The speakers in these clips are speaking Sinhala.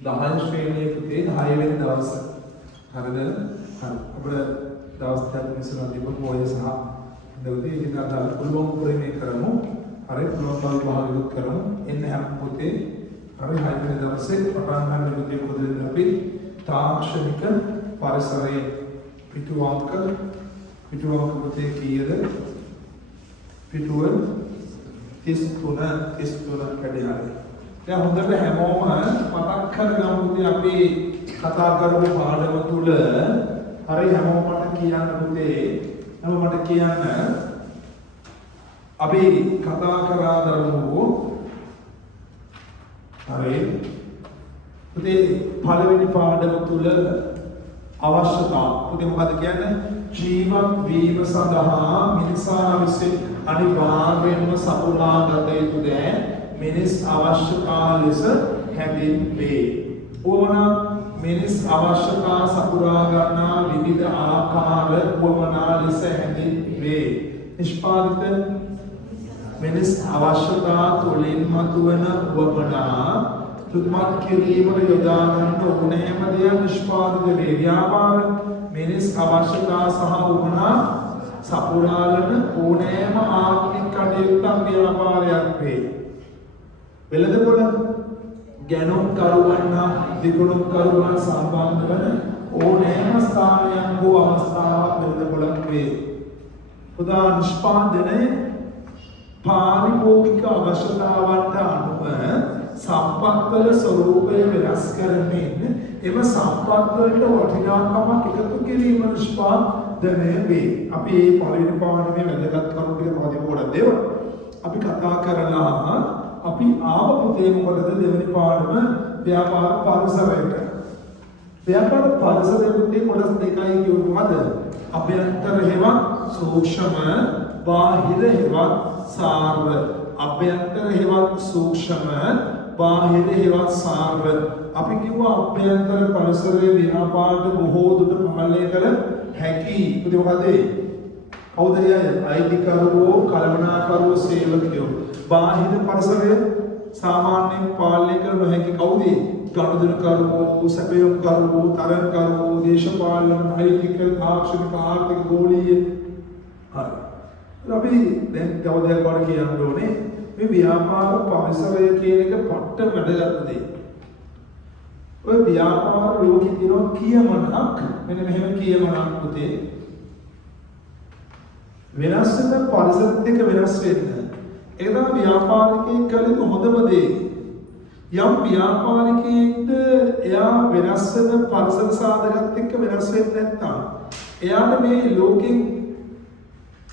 10 ශ්‍රේණියේ පුතේ 10 වෙනි දවස. හරිද? හරි. අපේ දවස් 3 ඉස්සරහ තිබ්බ පොයේ සහ දවසේ ඉතින් අද පුළුවන් ප්‍රේමේ කරමු. හරි පුළුවන් භාවිත කරමු. එන්න හැම පුතේ හරි 6 වෙනි දවසේ පටන් ගන්න පුතේ පොදෙන් අපි තාක්ෂණික පරිසරයේ පිටුවංක පුතේ කීයද? පිටුව 33 කඩේ හරි. දැන් හොඳට හැමෝම මතක් කරගමු පුතේ අපි කතා කරපු පාඩම තුල හරි හැමෝම මට කියන්න පුතේ හැමෝම මට කියන්න අපි කතා කරා දරුවෝ හරි පුතේ පළවෙනි පාඩම තුල අවශ්‍යතා පුතේ මොකද කියන්නේ ජීවත් වීම සඳහා මිනිසා විසින් අනිවාර්යයෙන්ම සපුරා ගත යුතු දෑ මිනිස් අවශ්‍යතා ලෙස හැඳින්වේ. ඕවන මිනිස් අවශ්‍යතා සපුරා ගන්නා විවිධ ආකාර වමනා ලෙස හැඳින්වේ. නිෂ්පාදිත මිනිස් අවශ්‍යතා තුළින් මතුවන වමනා තුත්මත් කිරීමට යොදා ගන්න ඕනෑම දෙයක් නිෂ්පාදිත වේ. ව්‍යාපාර මිනිස් අවශ්‍යතා සහ වමනා සපුරාලන ඕනෑම ආගමික කටයුත්තක් ව්‍යාපාරයක් වේ. වෙළඳපොළ ගැනුම් කරුවන් හා විකුණුම් කරුවන් සම්බන්ධ වන ඕනෑම ස්ථානයක් හෝ අවස්ථාවක් වෙළඳපොළක් වේ. පුදා නිෂ්පාදනය පාරිභෝගික අවශ්‍යතාවන්ට අනුව සම්පත්වල ස්වરૂපය වෙනස් කරමින් එම සම්පත්වලට වටිනාකමක් එකතු කිරීම නිෂ්පාදනය වේ. අපි මේ පළවෙනි පාඩමේ වැදගත් කරුණු ටික තවදී පොඩක් දේවා. අපි කතා කරලා අපි ආව පුතේ මොකටද දෙවෙනි පාඩම ව්‍යාපාර පරිසරයට. ව්‍යාපාර පරිසරයේ පුතේ කොටස් දෙකයි කියවුවාද? අභ්‍යන්තර හේවත් සූක්ෂම, බාහිර හේවත් සාර්ව. අභ්‍යන්තර හේවත් සූක්ෂම, බාහිර හේවත් සාර්ව. අපි කිව්වා අභ්‍යන්තර පරිසරයේ ව්‍යාපාරට බොහෝ දුරට පාලනය කළ හැකි. පුතේ මොකද? කවුද අයිතිකරුවෝ, කළමනාකරුවෝ, සේවකයෝ. බාහිර පරිසරය සාමාන්‍යයෙන් පාලනය කළ නොහැකි කවුද? ගනුදෙනුකරුවෝ, සැපයුම්කරුවෝ, තරගකරුවෝ, දේශපාලන, නෛතික, තාක්ෂණික, ආර්ථික, ගෝලීය. හරි. අපි දැන් කවදාවත් වඩ කියන්න ඕනේ මේ ව්‍යාපාර පරිසරය කියන එක පට්ට වැඩගත් දෙයක්. ඔය ව්‍යාපාර ලෝකෙ තියෙන කියමනක් මෙන්න මෙහෙම කියමනක් පුතේ වෙනස් වෙන පරිසරත් එක්ක වෙනස් වෙන්න. ඒක තමයි ව්‍යාපාරිකයෙක් කළ යුතු හොඳම දේ. යම් ව්‍යාපාරිකයෙක්ද එයා වෙනස් වෙන පරිසර සාධකත් එක්ක වෙනස් වෙන්නේ නැත්නම් එයාට මේ ලෝකෙන්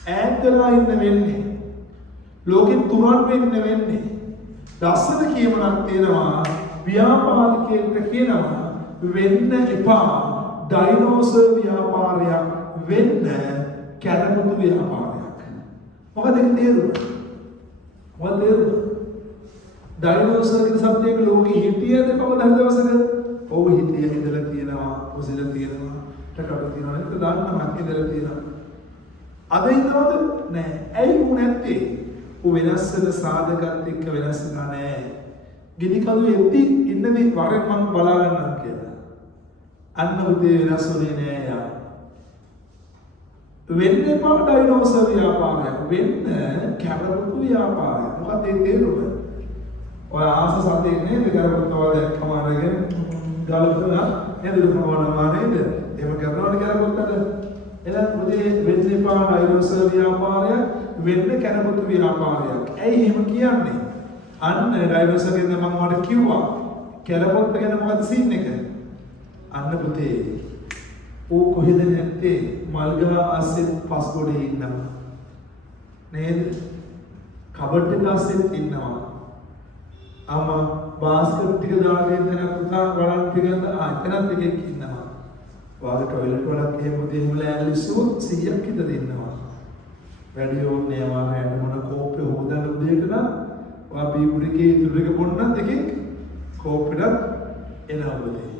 ඈත් වෙලා ඉන්න වෙන්නේ. ලෝකෙන් තුරන් වෙන්න වෙන්නේ. දස්සන කියමනක් තියෙනවා ව්‍යාපාරිකයෙක්ට කියනවා වෙන්න එපා ඩයිනෝසර් ව්‍යාපාරයක් වෙන්න කැරමුතු ව්‍යාපාරයක්. මොකද ඒක තේරුම? මොකද තේරුම? ඩයිනෝසර් කියන සත්‍යයක ලෝකෙ හිටියද කවදා දවසක? ඔව් හිටිය ඉඳලා තියෙනවා, ඔසෙලා තියෙනවා, ටකට තියෙනවා, ඒක දාන්නම ඉඳලා තියෙනවා. අද ඉන්නවද? නෑ. ඇයි උ නැත්තේ? උ වෙනස් වෙන සාධකත් එක්ක වෙනස් වෙනා නෑ. ගිනි කඳු එද්දි ඉන්න මේ වරෙන් මම බලා ගන්නවා කියලා. අන්න උදේ වෙනස් වෙන්නේ නෑ යා. වෙන්න එපා ඩයිනෝසර් ව්‍යාපාරයක් වෙන්න කැරමුතු ව්‍යාපාරයක්. මොකද ඒ තේරුම? ඔය ආස සතෙක් නේද කැරමුතුව දැක්කම අරගෙන ගලපනවා නේද දුකවනවා නේද? එහෙම කරනවනේ කැරමුත්තට. එහෙනම් උදේ වෙන්න එපා ඩයිනෝසර් ව්‍යාපාරයක් වෙන්න කැරමුතු ව්‍යාපාරයක්. ඇයි එහෙම කියන්නේ? අන්න ඩයිනෝසර් ගැන මම ඔයාලට කිව්වා. කැරමුත්ත ගැන මොකද සීන් එක? අන්න පුතේ ඕ කොහෙද නැත්තේ මල්ගහ අස්සෙත් පස්කොඩේ ඉන්නවා නේද? කබඩ් එක අස්සෙත් ඉන්නවා. අම්මා බාස්කට් ටික දාගෙන ඉඳලා පුතා වලන් පිළිගන්න එතනත් එකෙක් ඉන්නවා. වාගේ ටොයිලට් වලක් එහෙම දෙන්න ලෑලිසුත් 100ක් විතර ඉන්නවා. වැඩි ඕනේ යාම මොන කෝප්පේ හොදන්න උදේට නම් වා බීබුරිකේ ඉතුරු එක පොන්නත් එකෙක් කෝප්පෙට එනවා පුතේ.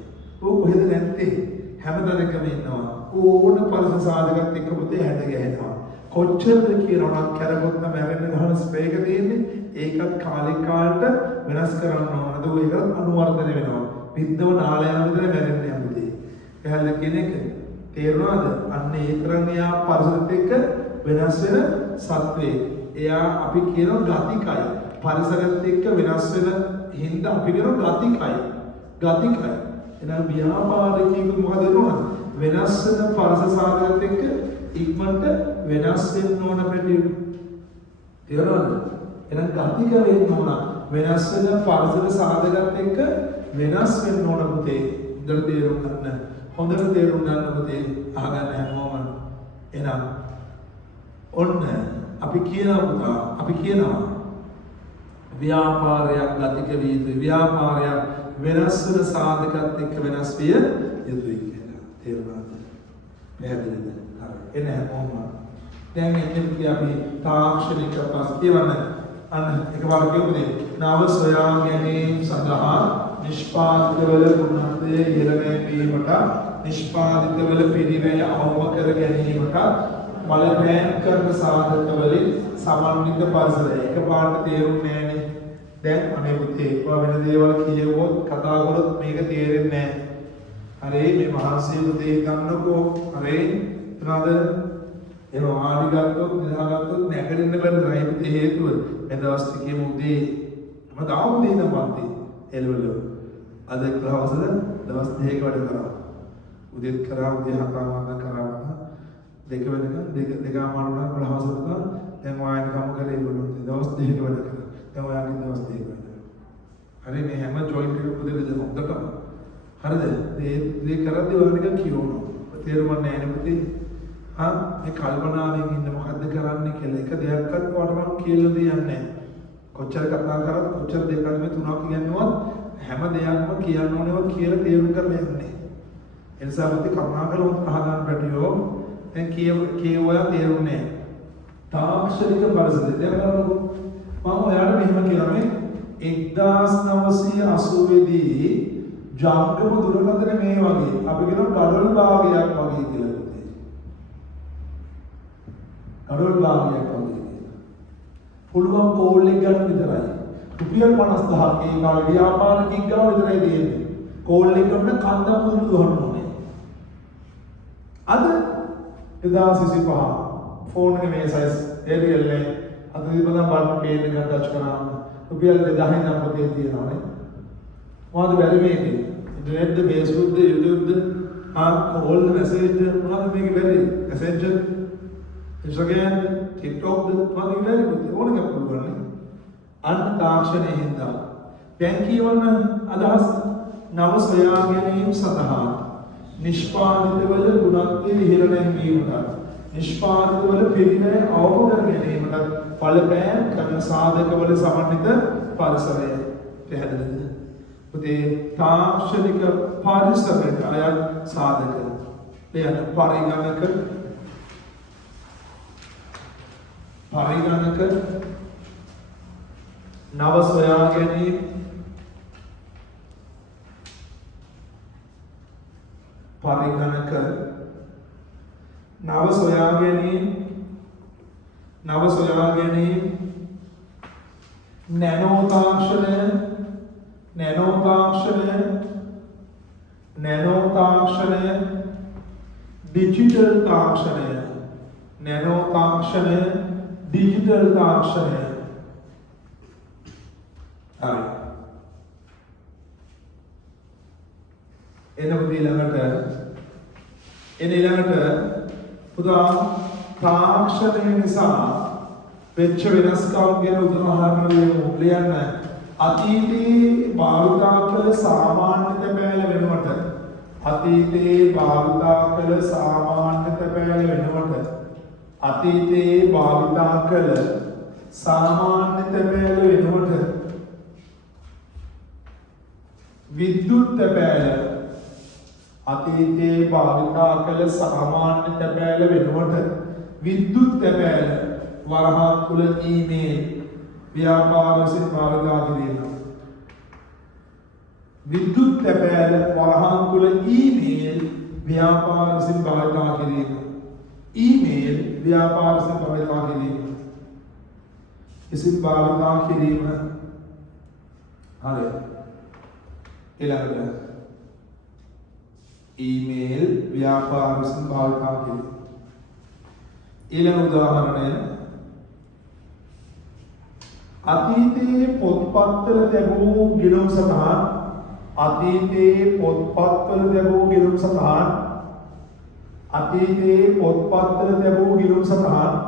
ඕ කොහෙද නැත්තේ? හැමදාම ඉන්නවා. ඕන පරිසර සාධකත් එක්ක පුතේ හැඩ ගැහෙනවා. කොච්චරද කියනවා නම් කැරගොත් මැරෙන්න ගහන ස්ප්‍රේ එක තියෙන්නේ ඒකත් කාලෙක කාලට වෙනස් කරන්න ඕන. ඒක අනුවර්ධනය වෙනවා. විද්දව නාලයන් විතර මැරෙන්නේ අපිට. එහෙල්ල කෙනෙක් තේරුණාද? අන්න ඒ තරම් එයා පරිසරත් එක්ක වෙනස් වෙන සත්වයෙක්. එයා අපි කියනවා ගතිකයි. පරිසරත් එක්ක වෙනස් වෙන හින්දා අපි කියනවා ගතිකයි. ගතිකයි. එහෙනම් ව්‍යාපාරිකයෙකු මොකද වෙනවද? වෙනස් වෙන පරිසර සාධකත් එක්ක ඉක්මනට වෙනස් වෙන්න ඕන පැටියෙ. තේරුණාද? එහෙනම් ගතික වෙන්න ඕන. වෙනස් වෙන පරිසර සාධකත් එක්ක වෙනස් වෙන්න ඕන පුතේ. හොඳට තේරුම් ගන්න. හොඳට තේරුම් ගන්න පුතේ. අහගන්න හැමෝම. එහෙනම් ඔන්න අපි කියනවා ව්‍යාපාරයක් ගතික විය යුතුයි. ව්‍යාපාරයක් වෙනස් වෙන සාධකත් එක්ක වෙනස් විය යුතුයි කියලා. තේරුණාද? පැහැදිලිද? හරි. එන්න හැමෝම. දැන් එතනදී අපි තාක්ෂණික පස්තිවන්න අන්න එකවර කියමුනේ. නව සොයා ගැනීම සඳහා නිෂ්පාදිතවල ගුණාත්මය ඉහළ නැගීමට නිෂ්පාදිතවල පිළිවෙල අවම කර ගැනීමට බලපෑම් කරන සාධකවලින් සමන්විත පරිසරය. එකපාරට තේරුන්නේ නැහනේ. දැන් අනේ පුතේ වෙන දේවල් කියවුවොත් කතා කරොත් මේක තේරෙන්නේ නැහැ. හරි මේ මහන්සිය පුතේ ගන්නකෝ. හරි එතනද එනවා ආදි ගත්තොත් නිදාගත්තොත් නැගිටින්න බැරි පුතේ හේතුව මේ දවස් ටිකේ උදේ මම දාමු දෙන්න පන්ති එළවලු. අද දවසද දවස් දෙකක වැඩ කරා. උදේත් කරා උදේ හතරම කරා දෙක වෙනකන් දෙකමාරුණා 11 වසරක දැන් වායන කම කරේ ඒගොල්ලෝ දවස් දෙකක වැඩ කරා. දැන් ඔයාගේ දවස් දෙකක වැඩ කරා. හරි මේ හැම ජොයින්ට් එකක පුතේ හොඳට හරිද? මේ කරද්දී ඔයාලට කියවනවා. තේරුම් ගන්න නැහැ පුතේ. මේ කල්පනාවෙන් ඉන්න මොකද්ද කරන්නේ කියලා එක දෙයක්වත් ඔයාලට මම කියලා දෙන්නේ නැහැ. කොච්චර කතා කරත් කොච්චර දෙකක් මේ තුනක් කියනවත් හැම දෙයක්ම කියන්න ඕනේව කියලා තේරුම් කරලා යන්නේ. ඒ නිසා පුතේ කරුණාකරලා අහගන්න පැටියෝ දැන් කියවලා තේරුන්නේ නැහැ. තාක්ෂණික පරිසරය දැන් බලන්නකො මම ඔයාලට මෙහෙම කියනවා මේ 1980 දී ජංගම දුරකථන මේ වගේ අපි කියනවා ගඩොල් භාගයක් වගේ කියලා පුතේ. ගඩොල් භාගයක් වගේ. පුළුවන් කෝල් එක ගන්න විතරයි. රුපියල් 50000ක් ඒ කාලේ ව්‍යාපාරිකයෙක් ගාව විතරයි දෙන්නේ. කෝල් එක ගන්න කන්දක් මුළු දුවන්න ඕනේ. අද 1025 ෆෝන් එකේ මේ සයිස් ඒරියල් නේ අද ඉතින් බලන්න පේන එක ටච් කරාම රුපියල් 2000 නම් පොතේ තියෙනවානේ මොනවද බැරි මේකේ internet Facebook YouTube call message මොනවද මේකේ බැරි Messenger Instagram TikTok මොනවද බැරි ඕන එකක් පුළුවන් අන්න තාක්ෂණයේ හින්දා දැන් කියවන අදහස් නව සොයා ගැනීම සඳහා නිෂ්පාදිතවල ගුණාත්මක ඉහළ නැංවීමට නිෂ්පාදිතවල පිළිවෙල අවබෝධ කර ගැනීමට බලපෑම් කරන සාධකවල සමන්විත පරිසරය. පැහැදිලිද? පුතේ තාක්ෂණික පරිසරයට අයත් සාධක දෙයන පරිගණක නව සොයා ගැනීම පරිගණක නව සොයා ගැනීම නැනෝ තාක්ෂණය ඩිජිටල් තාක්ෂණය නැනෝ තාක්ෂණය ඩිජිටල් තාක්ෂණය. හරි එනකොට ඊළඟට පුතා තාක්ෂණය නිසා වෙච්ච වෙනස්කම් ගැන උදාහරණ දෙමු. ලියන්න. අතීතයේ භාවිතා කළ සාමාන්‍ය තැපෑල වෙනුවට විද්‍යුත් තැපෑල විද්‍යුත් තැපෑල වරහන් තුල ඊමේල් ව්‍යාපාර විසින් භාවිතා කිරීම. විද්‍යුත් තැපෑල වරහන් තුල ඊමේල් ව්‍යාපාර විසින් භාවිතා කිරීම. ඊමේල් ව්‍යාපාර විසින් භාවිතා කිරීම. විසින් භාවිතා කිරීම. හරි. ඊළඟට ඊමේල් ව්‍යාපාර විසින් භාවිතා කිරීම. ඊළඟ උදාහරණය අතීතයේ පොත්පත්වල තිබූ ගිණුම් සටහන් අතීතයේ පොත්පත්වල තිබූ ගිණුම් සටහන් අතීතයේ පොත්පත්වල තිබූ ගිණුම් සටහන්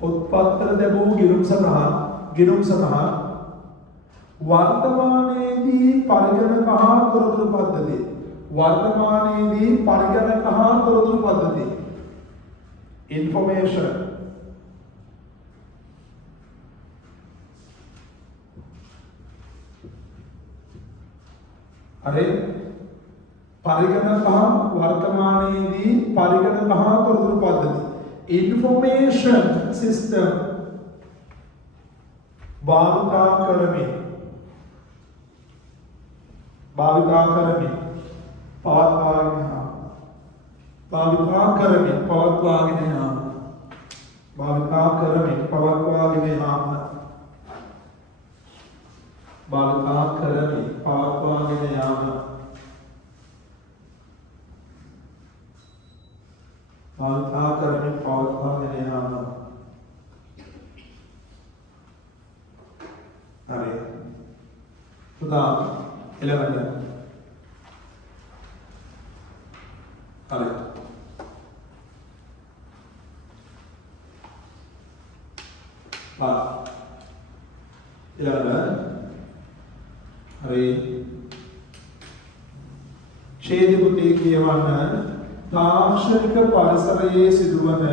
පොත්පත්වල තිබූ ගිණුම් සටහන් වර්තමානයේදී පරිගණක හා තොරතුරු පද්ධතිය වර්තමානයේදී පරිගණක හා තොරතුරු පද්ධතිය information अरे परिगणक वर्तमानेदी परिगणक तोरतुरु पद्धति इन्फॉर्मेशन सिस्टम भाविता करमे पवत्वागिने තාක්ෂණික පරිසරයේ සිදුවන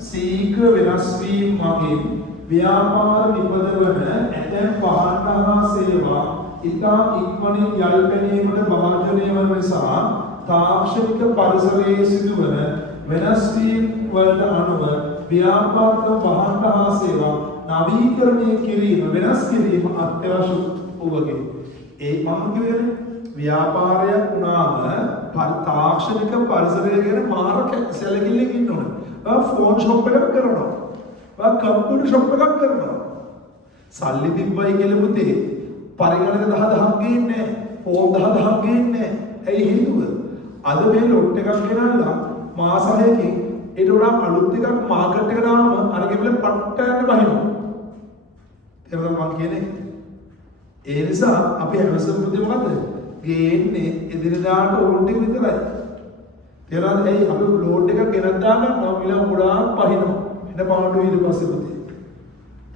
ශීඝ්‍ර වෙනස් වීම මගින් ව්‍යාපාර නිපදවන ඇතැම් වාහන හා සේවා ඉතා ඉක්මනින් යල් ගැනීමට භාජනය වන නිසා තාක්ෂණික පරිසරයේ සිදුවන වෙනස් වීම වලට අනුව ව්‍යාපාර වාහන හා සේවා නවීකරණය කිරීම වෙනස් කිරීම අත්‍යවශ්‍ය වූවකි. ඒ මම කියන්නේ ව්‍යාපාරයක් වුණාම තාක්ෂණික පරිසරය ගැන මාරක සැලකිල්ලකින් ඉන්න ඕනේ. ෆෝන් ෂොප් එකක් කරනවා. කම්පියුටර් ෂොප් එකක් කරනවා. සල්ලි තිබ්බයි කියලා පුතේ පරිගණක 10000ක් ගේන්නේ නැහැ. ෆෝන් 10000ක් ගේන්නේ නැහැ. ඇයි හේතුව? අද මේ ලොට් එකක් ගෙනල්ලා මාස 6කින් ඊට වඩා අලුත් එකක් මාකට් එකට දානම අරගෙන පට්ට යන්න බහිනවා. ඒක මම කියන්නේ. ඒ නිසා අපි හැමසෙම පුතේ මොකද? ගේන්නේ එදිනදාට ඕන් ටික විතරයි. තේරෙනවද? ඇයි අපි ලෝඩ් එකක් ගෙනත් දාන්න නම් මිල ගොඩාක් පහිනවා. එන පාඩුව ඊට පස්සේ පුතේ.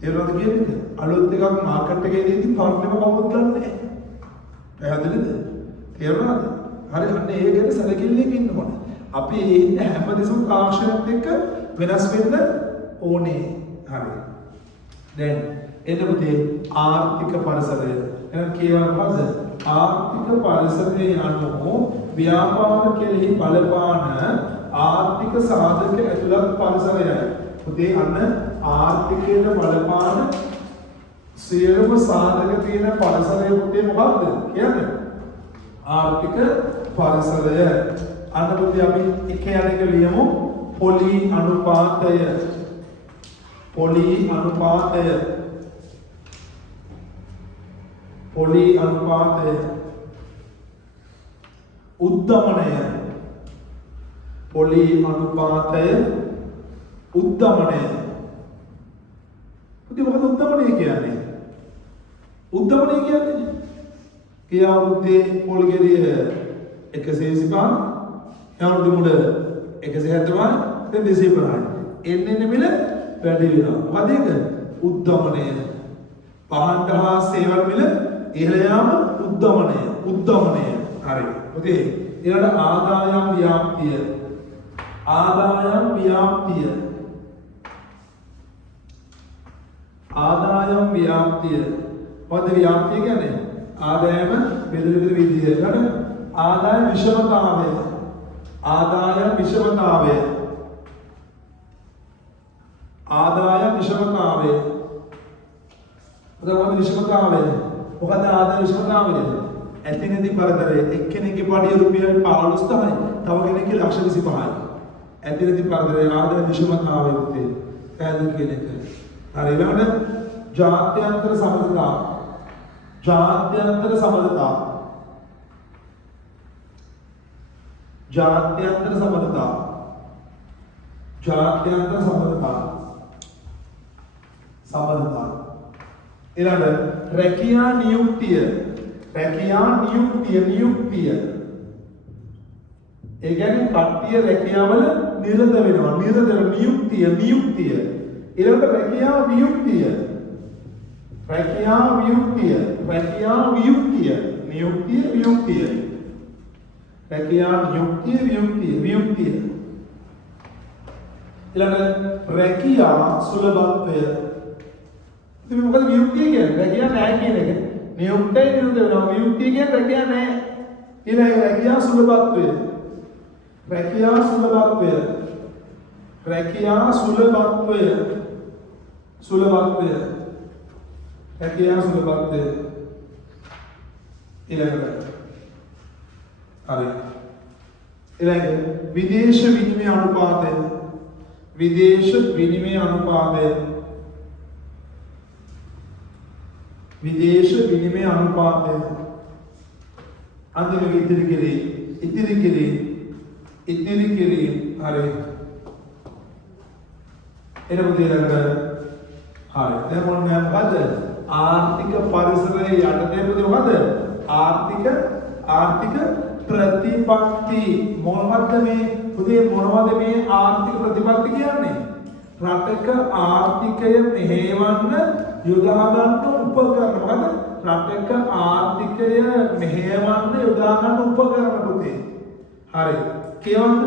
තේරෙනවද කියන්නේ? අලුත් එකක් මාකට් එකේ දීදී පාඩුවම කවුරුත් ගන්න නැහැ. පැහැදිලිද? තේරුණාද? හරි අන්න ඒ ගැන සැලකිල්ලකින් ඉන්න ඕනේ. අපි ඉන්නේ හැමදෙසම තාක්ෂණයත් එක්ක වෙනස් වෙන්න ඕනේ. හරි. දැන් එන්න පුතේ ආර්ථික පරිසරය. එහෙනම් කියවන්නද? ආර්ථික පරිසරයේ අනුව ව්‍යාපාර කෙරෙහි බලපාන ආර්ථික සාධක ඇතුළත් පරිසරයයි. පුතේ අන්න ආර්ථිකයට බලපාන සියලුම සාධක තියෙන පරිසරය පුතේ මොකක්ද කියන්නේ? ආර්ථික පරිසරය. අන්න පුතේ අපි එක යන්නක ලියමු පොලි අනුපාතය. පොලි අනුපාතය. පොලි අනුපාතය උද්දමනය. පොලි අනුපාතය උද්දමනය. පුතේ මොකද උද්දමනය කියන්නේ? උද්දමනය කියන්නේ කියා පුතේ පොල් ගෙඩිය 125 යවුරුදු මුල 170 දැන් 250 එන්නේ මිල වැඩි වෙනවා. මොකද ඒක? උද්දමනය. පහන්ට හා සේවන මිල ඉහළ යාම උද්දමනය. හරි. පුතේ ඊළඟ ආදායම් ව්‍යාප්තිය. ආදායම් ව්‍යාප්තිය. මොකද ව්‍යාප්තිය කියන්නේ? ආදායම බෙදෙන විදිය. ඊළඟ ආදාය විෂමතාවය. ආදාය විෂමතාවය. මොකද විෂමතාවය? මොකද ආදාය විෂමතාවය? ඇතිනේදී පරතරය එක්කෙනෙක්ගේ පාඩිය රුපියල් 15000යි තව කෙනෙක්ගේ ලක්ෂ 25යි. ඇතිනේදී පරතරය ආදාය විෂමතාවය පුතේ. පැහැදිලි කියන එක. හරි ඊළඟට ජාත්‍යන්තර සමතුලිතතාව. ජාත්‍යන්තර සබඳතා. ජාත්‍යන්තර සබඳතා. ජාත්‍යන්තර සබඳතා. සබඳතා. ඊළඟ රැකියා නියුක්තිය. රැකියා නියුක්තිය. ඒ කියන්නේ කට්ටිය රැකියාවල නිරත වෙනවා. නියුක්තිය. ඊළඟට රැකියා වියුක්තිය. නියුක්තිය වියුක්තිය. රැකියා වියුක්තිය. ඊළඟ රැකියා සුලභත්වය. ඉතින් මොකද වියුක්තිය කියන්නේ? රැකියා නැහැ කියන එක. නියුක්තයි නිරුද්ධ වෙනවා. වියුක්තිය කියන්නේ රැකියා නැහැ. ඊළඟ රැකියා සුලභත්වය. රැකියා සුලභත්වය. රැකියා සුලභත්වය. ඊළඟට හරි. ඊළඟ විදේශ විනිමය අනුපාතය. අන්තිම ඉතිරි කිරීම හරි. එනමුත් ඊළඟට හරි. දැන් මොකද ආර්ථික පරිසරයේ යටතේ මොකද ආර්ථික ප්‍රතිපත්ති. මොනවද මේ ආර්ථික ප්‍රතිපත්ති කියන්නේ? රටක ආර්ථිකය මෙහෙවන්න යොදා ගන්න උපකරණ. මොකද රටක ආර්ථිකය මෙහෙවන්න යොදා ගන්න උපකරණ පුතේ. හරි. කියවන්න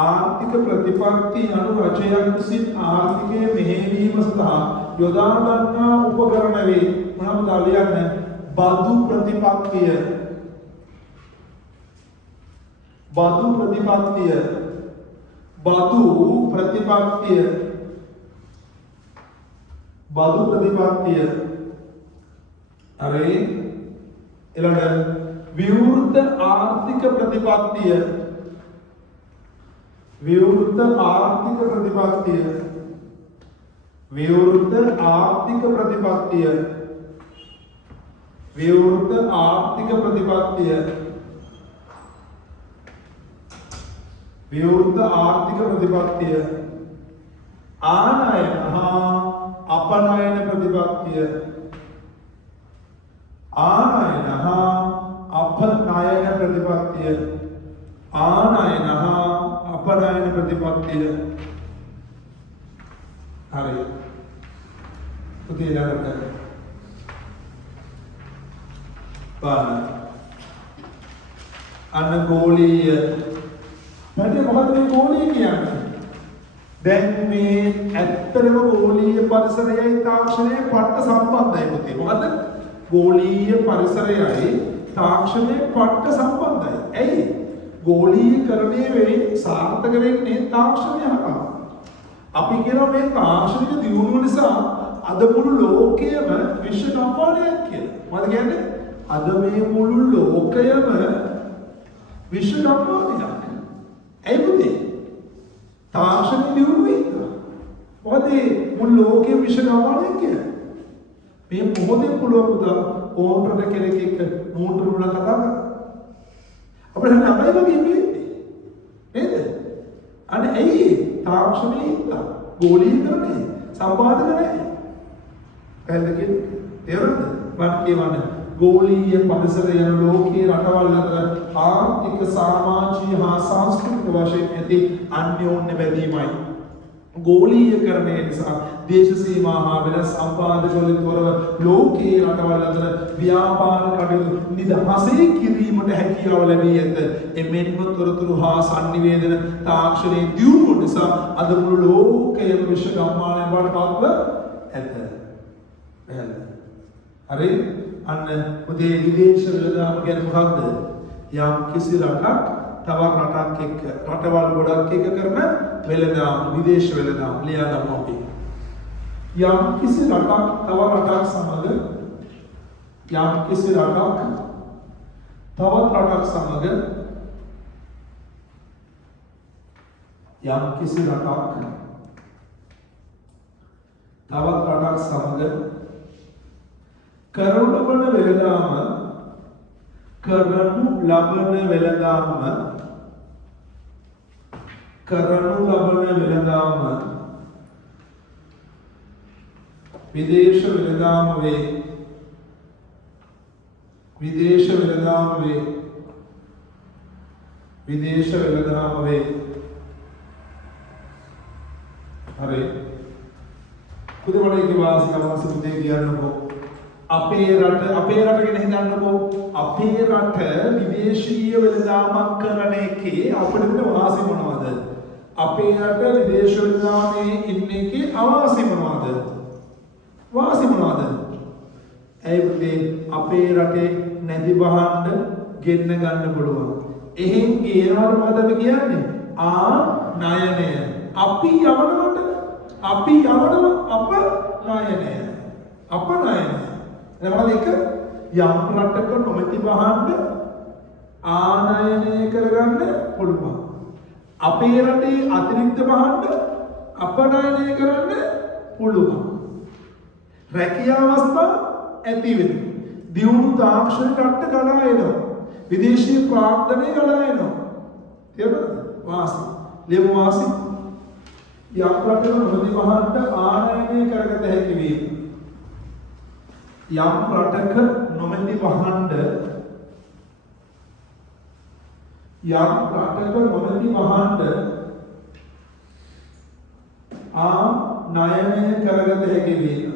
ආර්ථික ප්‍රතිපත්ති අනු රජයක් විසින් ආර්ථිකය මෙහෙවීම සඳහා යොදා ගන්නා උපකරණ වේ. මොනවද ලියන්න? බදු ප්‍රතිපත්තිය. හරි. ඊළඟ විවෘත ආර්ථික ප්‍රතිපත්තිය. විවෘත ආර්ථික ප්‍රතිපත්තිය. ආනයන හා අපනයන ප්‍රතිපත්තිය. හරි. පුතේ ළඟට බලන්න. අන්න ගෝලීය. නැත්නම් මොකද මේ ගෝලීය කියන්නේ? දැන් මේ ඇත්තටම ගෝලීය පරිසරයයි තාක්ෂණයයි පට්ට සම්බන්ධයි පුතේ. මොකද ගෝලීය පරිසරයයි තාක්ෂණයයි පට්ට සම්බන්ධයි. ඇයි? ගෝලීකරණය වෙන්නේ සාර්ථක වෙන්නේ තාක්ෂණය හරහා. අපි කියනවා මේ තාක්ෂණික දියුණුව නිසා අද මුළු ලෝකයම විශ්ව නම්මානයක් කියලා. මොකද කියන්නේ? අද මේ මුළු ලෝකයම විශ්ව නම්මානයක්. ඇයි පුතේ? තාක්ෂණික දියුණුව ඉන්නවා. මොකද මුළු ලෝකෙම විශ්ව නම්මානයක් කියන්නේ? මේ මොහොතේ පුළුවන් පුතා ඕන්ටර කෙනෙක් එක්ක මූටර වල කතා කරන්න. අපිට නමයි වගේ ඉන්නේ. නේද? අනේ ඇයි තාක්ෂණයේ ඉන්නවා. ගෝලීකරණය සම්පාදක නැහැ. පැහැදිලිද? තේරුණාද? මම කියවන්නේ ගෝලීය පරිසර යන ලෝකයේ රටවල් අතර ආර්ථික සමාජීය හා සංස්කෘතික වශයෙන් ඇති අන්‍යෝන්‍ය බැඳීමයි. ගෝලීයකරණය නිසා දේශ සීමා හා වෙනස් සම්පාදක වලින් තොරව ලෝකයේ රටවල් අතර ව්‍යාපාර කටයුතු නිදහසේ කිරීමට හැකියාව ලැබී ඇත. එමෙන්ම තොරතුරු හා sannivedana තාක්ෂණයේ දියුණුව නිසා අද මුළු ලෝකයේම විශ්ව ගම්මානය බවට පත්ව ඇත. හරි. අන්න උදේ විදේශ වෙළඳාම ගැන මොකක්ද? යම් කිසි රටක් තව රටක් එක්ක රටවල් ගොඩක් එක කරන වෙළඳාම විදේශ වෙළඳාම ලියා ගමු අපි. යම් කිසි රටක් තව රටක් සමග යම් කිසි රටක් තවත් රටක් සමග යම් කිසි රටක් තවත් රටක් සමග කරනු ලබන වෙළඳාම කරනු ලබන වෙළඳාම විදේශ වෙළඳාම වේ. විදේශ වෙළඳාම වේ. හරි. පුදුමඩේක වාසිකවස පුතේ කියන්නකෝ. අපේ රට ගැන හිතන්නකෝ. අපේ රට විදේශීය වෙළඳාමක් කරන එකේ අපිට දෙන වාසි මොනවද? අපේ රට විදේශ වෙළඳාමේ ඉන්න එකේ අවාසි මොනවද? වාසි මොනවද? ඇයි පුතේ අපේ රටේ නැති බහන්න ගෙන්න ගන්න පුළුවන්. එහෙන් ගේනවට මොකද අපි කියන්නේ? ණයනය. අපි යවනවට අප ණයනය. එතකොට ඒක යම් රටක නොමැති බහන්න ආනයනය කරගන්න පුළුවන්. අපේ රටේ අතිරික්ත බහන්න අපනයනය කරන්න පුළුවන්. රැකියා අවස්ථා ඇති වෙනවා. දියුණු තාක්ෂණ කට්ට ගලා එනවා. විදේශීය ප්‍රාර්ථනය ගලා එනවා. තේරුණාද? වාසි. ලෙම වාසි. යම් රටක නොමැති බහන්න ආනයනය කරගත හැකි වීම. යම් රටක නොමැති බහන්න ණයනය කරගත හැකි වීම.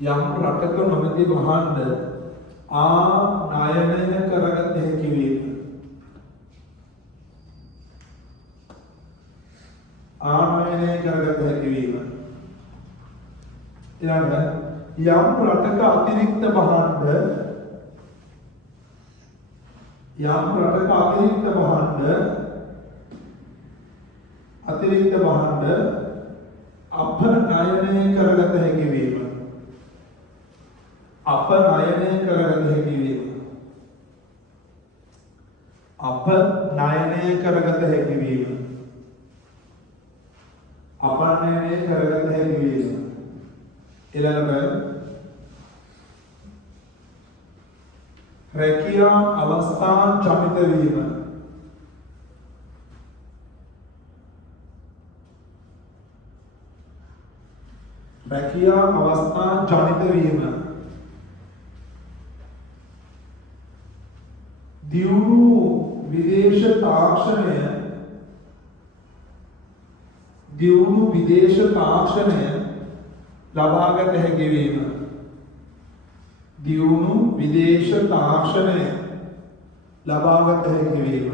යම් රටක නොමැති බහන්න ණයනය කරගත හැකි වීම. ආනයනය කරගත හැකි වීම. ඊළඟට යම් රටක අතිරික්ත බහන්න අපනයනය කරගත හැකි වීම. අපනයනය කරගත හැකි වීම. අපනයනය කරගත හැකි වීම. අපනයනය කරගත හැකි වීම. ඊළඟට රැකියා අවස්ථා ජනිත වීම. රැකියා අවස්ථා ජනිත වීම. දියුණු විදේශ තාක්ෂණය ලබාගත හැකි වීම. දියුණු විදේශ තාක්ෂණය ලබාගත හැකි වීම.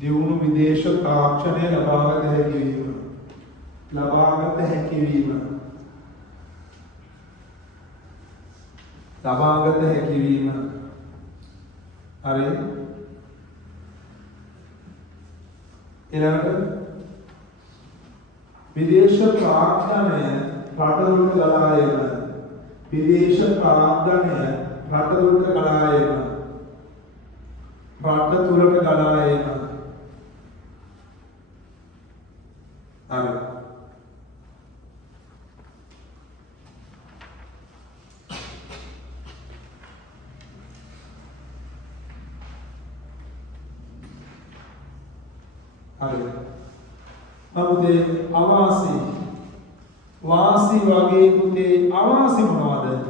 දියුණු විදේශ තාක්ෂණය ලබාගත හැකි වීම. ලබාගත හැකි වීම. ලබාගත හැකි වීම. හරි. ඊළඟට විදේශ ප්‍රාර්ථනය රටවලට ගලා එන. විදේශ ප්‍රාර්ථනය රටවලට ගලා එන. රට තුලට ගලා එන. හරි. හරි. නමුත් අවාසි වාසි වගේ පුතේ අවාසි මොනවද?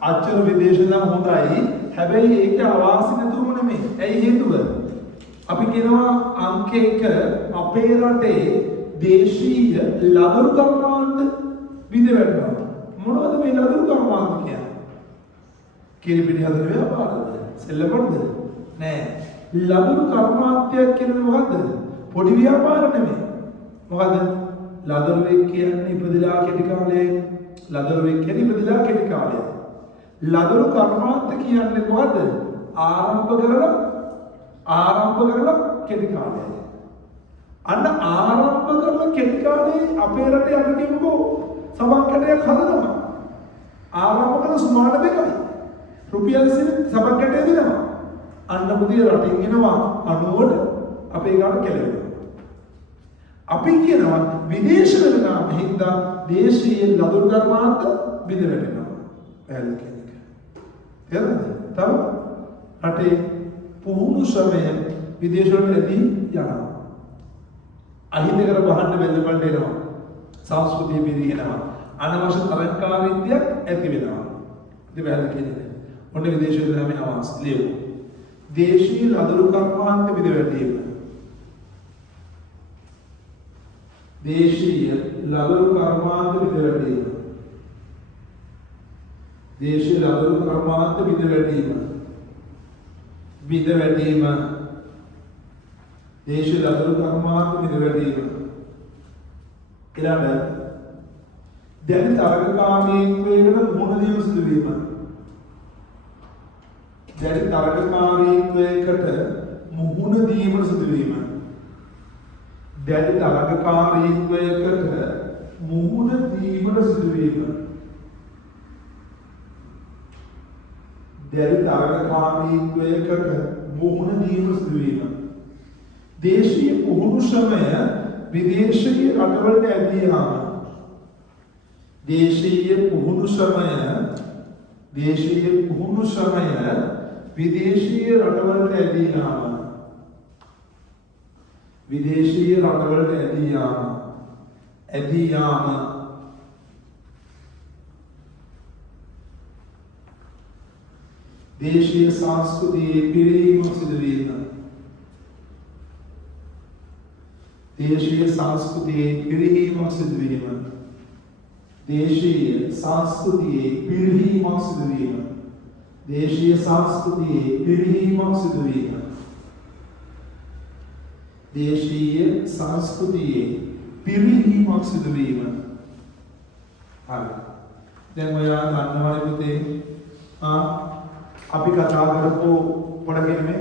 අච්චර විදේශ නම් හොඳයි. හැබැයි ඒක අවාසි නැතුවම නෙමෙයි. ඇයි හේතුව? අපි කියනවා අංක 1 අපේ රටේ දේශීය ලදරු කර්මාන්ත විඳ වැටෙනවා. මොනවද මේ ලදරු කර්මාන්ත කියන්නේ? කිරිපිටි හදන ව්‍යාපාරද? සෙල්ලමද? නෑ. ලදරු කර්මාන්තයක් කියන්නේ මොකද්ද? පොඩි ව්‍යාපාර නෙමෙයි. මොකද ලදරුවෙක් කියන්නේ ඉපදලා කෙටි කාලේ. ලදරුවෙක් කියන්නේ ඉපදලා කෙටි කාලේ. ලදරු කර්මාන්ත කියන්නේ මොකද? ආරම්භ කරලා කෙටි කාලේ. අන්න ආරම්භ කරලා කෙටි කාලේ අපේ රටේ අපි කියමුකෝ සමන්කඩයක් හදනවා. ආරම්භ කරන සුමාන දෙකයි. රුපියල් 20 සමන්කඩය දෙනවා. අන්න පුතිය රටින් එනවා 90ට අපේ ගාන කෙලවෙනවා. අපි කියනවා විදේශ වෙළඳාම හින්දා දේශීය ලදරු කර්මාන්ත බිඳ වැටෙනවා. පැහැදිලි කෙනෙක්. තේරුණාද? තව රටේ පුහුණු ශ්‍රමය විදේශ වලට ඇදී යනවා. අහිතකර වහන්න බැලුමට එනවා. සංස්කෘතිය පිරිනමනවා. අනවශ්‍ය තරංකාරීත්වයක් ඇති වෙනවා. ඉතින් පැහැදිලි කෙනෙක්. ඔන්න විදේශ වල හැම අවස් ලියමු. දේශීය ලදරු කර්මාන්ත බිඳ වැටීම. දේශීය ලදරු කර්මාන්ත බිඳ වැටීම. දේශීය ලදරු කර්මාන්ත බිඳ වැටීම. බිඳ වැටීම. දේශීය ලදරු කර්මාන්ත බිඳ වැටීම. ඊළඟ දැන් තරගකාරීත්වයකට මුහුණ දීම සිදු වීම. දැන් තරගකාරීත්වයකට මුහුණ දීම සිදු වීම. දැඩි තරගකාරීත්වයකට මුහුණ දීමට සිදුවීම. දැඩි තරගකාරීත්වයකට මුහුණ දීමට සිදුවීම. දේශීය පුහුණු ශ්‍රමය විදේශීය රටවලට ඇදී යාම. දේශීය පුහුණු ශ්‍රමය විදේශීය රටවලට ඇදී යාම. විදේශීය රටවලට ඇදී යාම. දේශීය සංස්කෘතියේ පිරීමක් සිදුවීම. දේශීය සංස්කෘතියේ පිරීමක් සිදුවීම. දේශීය සංස්කෘතියේ පිරීමක් සිදුවීම. දේශීය සංස්කෘතියේ පිරීමක් සිදුවීම. දේශීය සංස්කෘතියේ පිරිහීමක් සිදුවීම. හරි. දැන් ඔයා දන්නවනේ පුතේ අපි කතා කරපු පොඩකින්නේ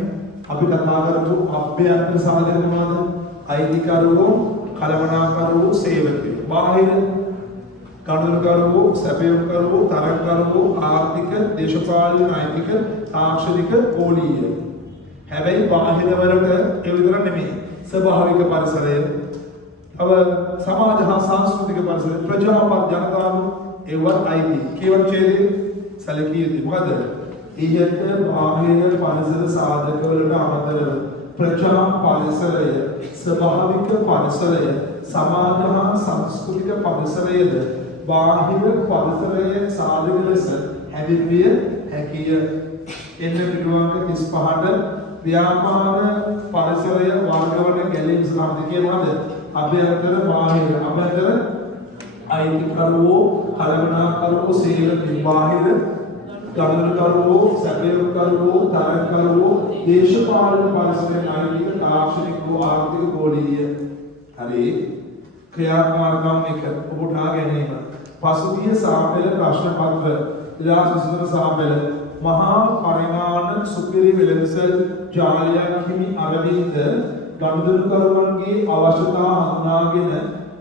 අපි කතා කරපු අභ්‍යන්තර සාධක මොනවද? අයිතිකරුවෝ, කලමනාකරුවෝ, සේවකයෝ. බාහිර කඩලකරුවෝ, සැපයුම්කරුවෝ, තරගකරුවෝ, ආර්ථික, දේශපාලන, නෛතික, තාක්ෂණික, පොලිය. හැබැයි බාහිර වලට ඒ විතර නෙමෙයි. ස්වභාවික පරිසරය, තව සමාජ හා සංස්කෘතික පරිසරය, ප්‍රජාපත් ජනතාව ඒවත් අයිති. කීවත් ඡේදයේ සැලකිය යුතුයි. මොකද ඊට බාහිර පරිසර සාධකවලට අමතරව ප්‍රජා පරිසරය, ස්වභාවික පරිසරය, සමාජ හා සංස්කෘතික පරිසරයද බාහිර පරිසරයේ සාධක ලෙස හැදින්විය හැකිය. එන්න පිටුවන්ක 35ට ව්‍යාපාර පරිසරය වර්ගවල ගැලීම් සාධක කියනවාද? අභ්‍යන්තර බාහිර. අභ්‍යන්තර අයිතිකරුවෝ, කලමනාකරුවෝ, සේවකයෝ. බාහිර ගණනකරුවෝ, සැපයුම්කරුවෝ, තරගකරුවෝ, දේශපාලන පරිසරය, නෛතික, තාක්ෂණික, ආර්ථික, පොලිය. හරි. ක්‍රියාකාරකම් එක උපුටා ගැනීම. පසුගිය සාපේල ප්‍රශ්න පත්‍ර 2023 සාපේල මහා පරිමාණ සුපිරි වෙළඳසල් ජාලයක් හිමි අරවින්ද ගනුදෙනුකරුවන්ගේ අවශ්‍යතා හඳුනාගෙන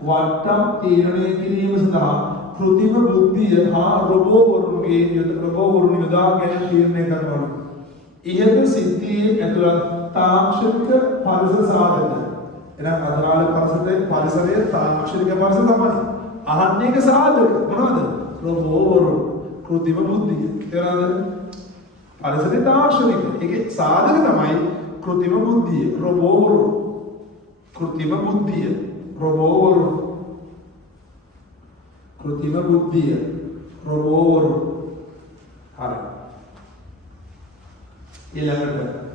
වට්ටම් තීරණය කිරීම සඳහා කෘතිම බුද්ධිය හා රොබෝවරුන්ගේ රොබෝවරුන් යොදා ගැනීම තීරණය කරනවා. ඉහත සිද්ධියේ ඇතුළත් තාක්ෂණික පරිසර සාධක. එනම් අදාළ පරිසරයේ තාක්ෂණික පරිසර තමයි. අහන්නේ එක සාධක මොනවද? රොබෝවරු, කෘතිම බුද්ධිය. තේරෙනවද? පරිසරයේ තාක්ෂණික. ඒකේ සාධක තමයි කෘතිම බුද්ධිය. රොබෝවරු, කෘතිම බුද්ධිය, රොබෝවරු, කෘතිම බුද්ධිය, රොබෝවරු. හරි. ඊළඟට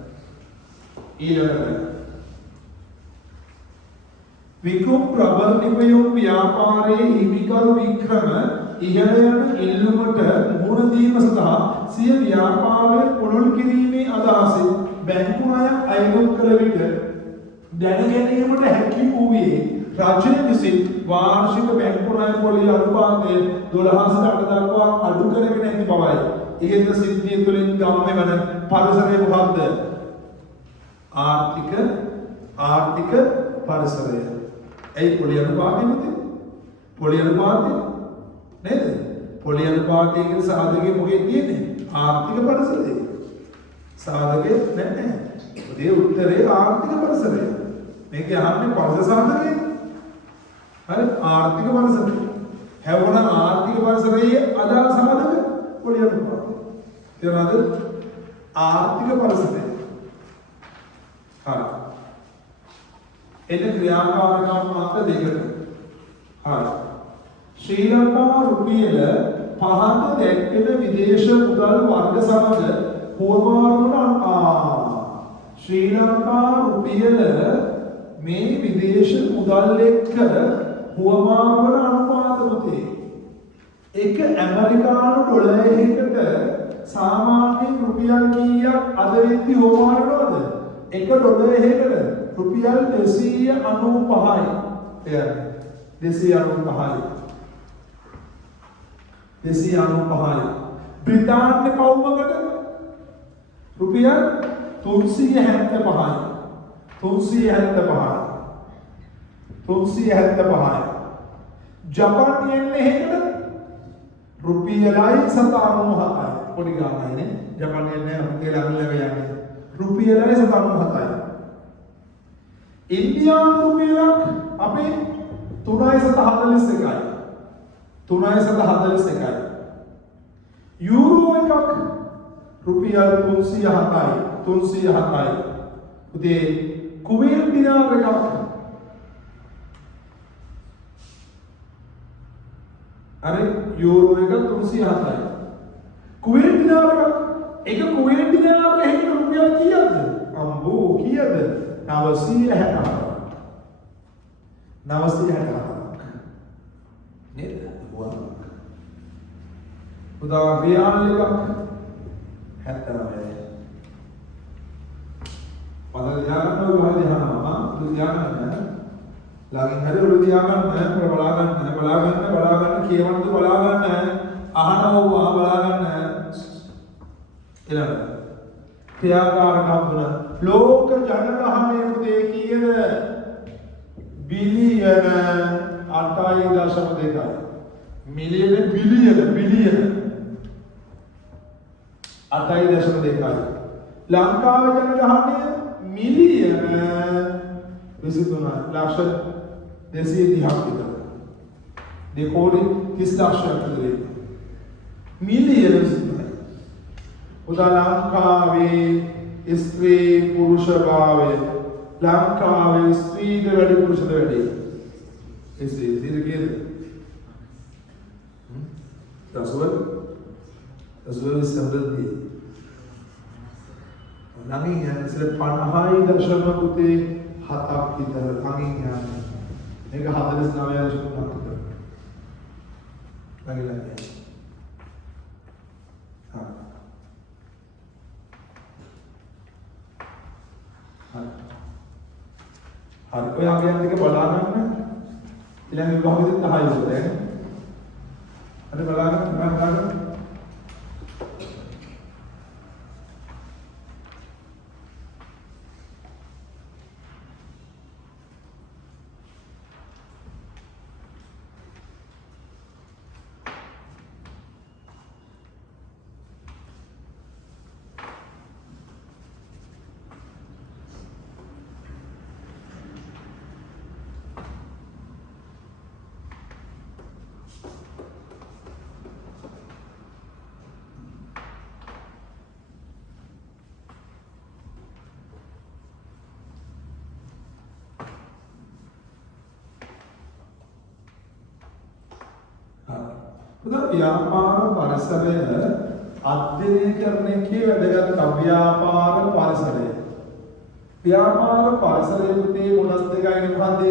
වික්‍රම ප්‍රබලනිපයෝ ව්‍යාපාරයේ හිමිකරු වික්‍රම ඉහළ යන එල්ලුමට මුහුණ දීම සඳහා සිය ව්‍යාපාරය පොළොල් කිරීමේ අදහසින් බැංකු ණයක් අයගොම් කළ විට දැන ගැනීමට හැකි වූයේ රජය විසින් වාර්ෂික බැංකු ණය පොලී අනුපාතය 12 සිට 8 දක්වා අඩු කරගෙන ඇති බවයි. ඉහත සිද්ධිය තුළින් ගම්ම වන පරිසරය මොකක්ද? ආර්ථික පරිසරය. ඇයි පොලී අනුපාතය නැති? පොලී අනුපාතය නේද? පොලී අනුපාතය කියන සාධකයේ මොකෙද තියෙන්නේ? ආර්ථික පරිසරය. සාධකේ නැහැ. ඒ උත්තරේ ආර්ථික පරිසරය. මේක අහන්නේ පරිසර සාධකේ. හරි ආර්ථික පරිසරය. හැවුණ ආර්ථික පරිසරයේ අදාළ සාධක පොඩි අනුපාතය. තේරුණාද? ආර්ථික පරිසරය. හරි. එන්න ක්‍රියාකාරකම් මාත්‍ර දෙකකට. හරි. ශ්‍රී ලංකා රුපියල පහත දැක්වෙන විදේශ මුදල් වර්ග සමග හුවමාරු ශ්‍රී ලංකා රුපියල මේ විදේශ මුදල් එක්ක හුවමාරු වන අනුපාත පුතේ. එක ඇමරිකානු ඩොලරයකට සාමාන්‍යයෙන් රුපියල් කීයක් අද වෙද්දි හුවමාරු වෙනවද? එක ඩොලරයකට රුපියල් 295යි. එයානේ 295යි. 295යි. බ්‍රිතාන්‍ය පවුමකට රුපියල් 375යි. 375යි. 375යි. ජපාන් යෙන්නේ එහෙකට රුපියලයි 797යි. පොඩි ගානයි නේ. ජපාන් යෙන්නේ රුපියල අල්ලගෙන යන්නේ. රුපියලයි 797යි. ඉන්දියානු රුපියලක් අපේ 341යි. 341යි. යූරෝ එකක් රුපියල් 307යි. 307යි. උදේ කුවේත් දිනාර එකක් අර යූරෝ එක 307යි. කුවේත් දිනාර එක කුවේත් දිනාර එකේ රුපියල් කීයද? අම්බෝ කීයද? 960. 960. නේද? උදා රියාල් එකක් 79යි. පදල් ධ්‍යාන වල ධ්‍යානවා ධ්‍යාන ළඟින් හරි උළු ධ්‍යාන බලා ගන්න කියවන්න බලා ගන්න අහනවා බලා ගන්න ඊළඟ ක්‍රියාකාරකම් තුන ලෝක ජනගහනයේ පුතේ කීයද? බිලියන 8.2යි. මිලියන බිලියන 8.2යි. ලංකාවේ ජනගහනය මිලියන 23 ලක්ෂ 230ක් විතර. දෙකෝටි 30 ලක්ෂයක් විතර. මිලියන 23. උදා ලංකාවේ ස්ත්‍රී පුරුෂ භාවය ලංකාවේ ස්ත්‍රීද වැඩි පුරුෂද වැඩි? ස්ත්‍රී කීයද? දසුවල සම්බන්ධයි. ළඟින් යන ඉතල 50යි දශම පුතේ 7ක් විතර ළඟින් යන්නේ. මේක 49යි දශම 3ක් විතර. ළඟින් යන්නේ. හරි ඔය අගයන් දෙක බලා ගන්න ඊළඟ විභාගෙත් 10යි උදේ අර බලා ගන්න ව්‍යාපාර පරිසරය අධ්‍යයනය කරන එකේ වැදගත් ව්‍යාපාර පරිසරය. ව්‍යාපාර පරිසරයේ පුතේ මොනස් දෙකයි මොකද්ද?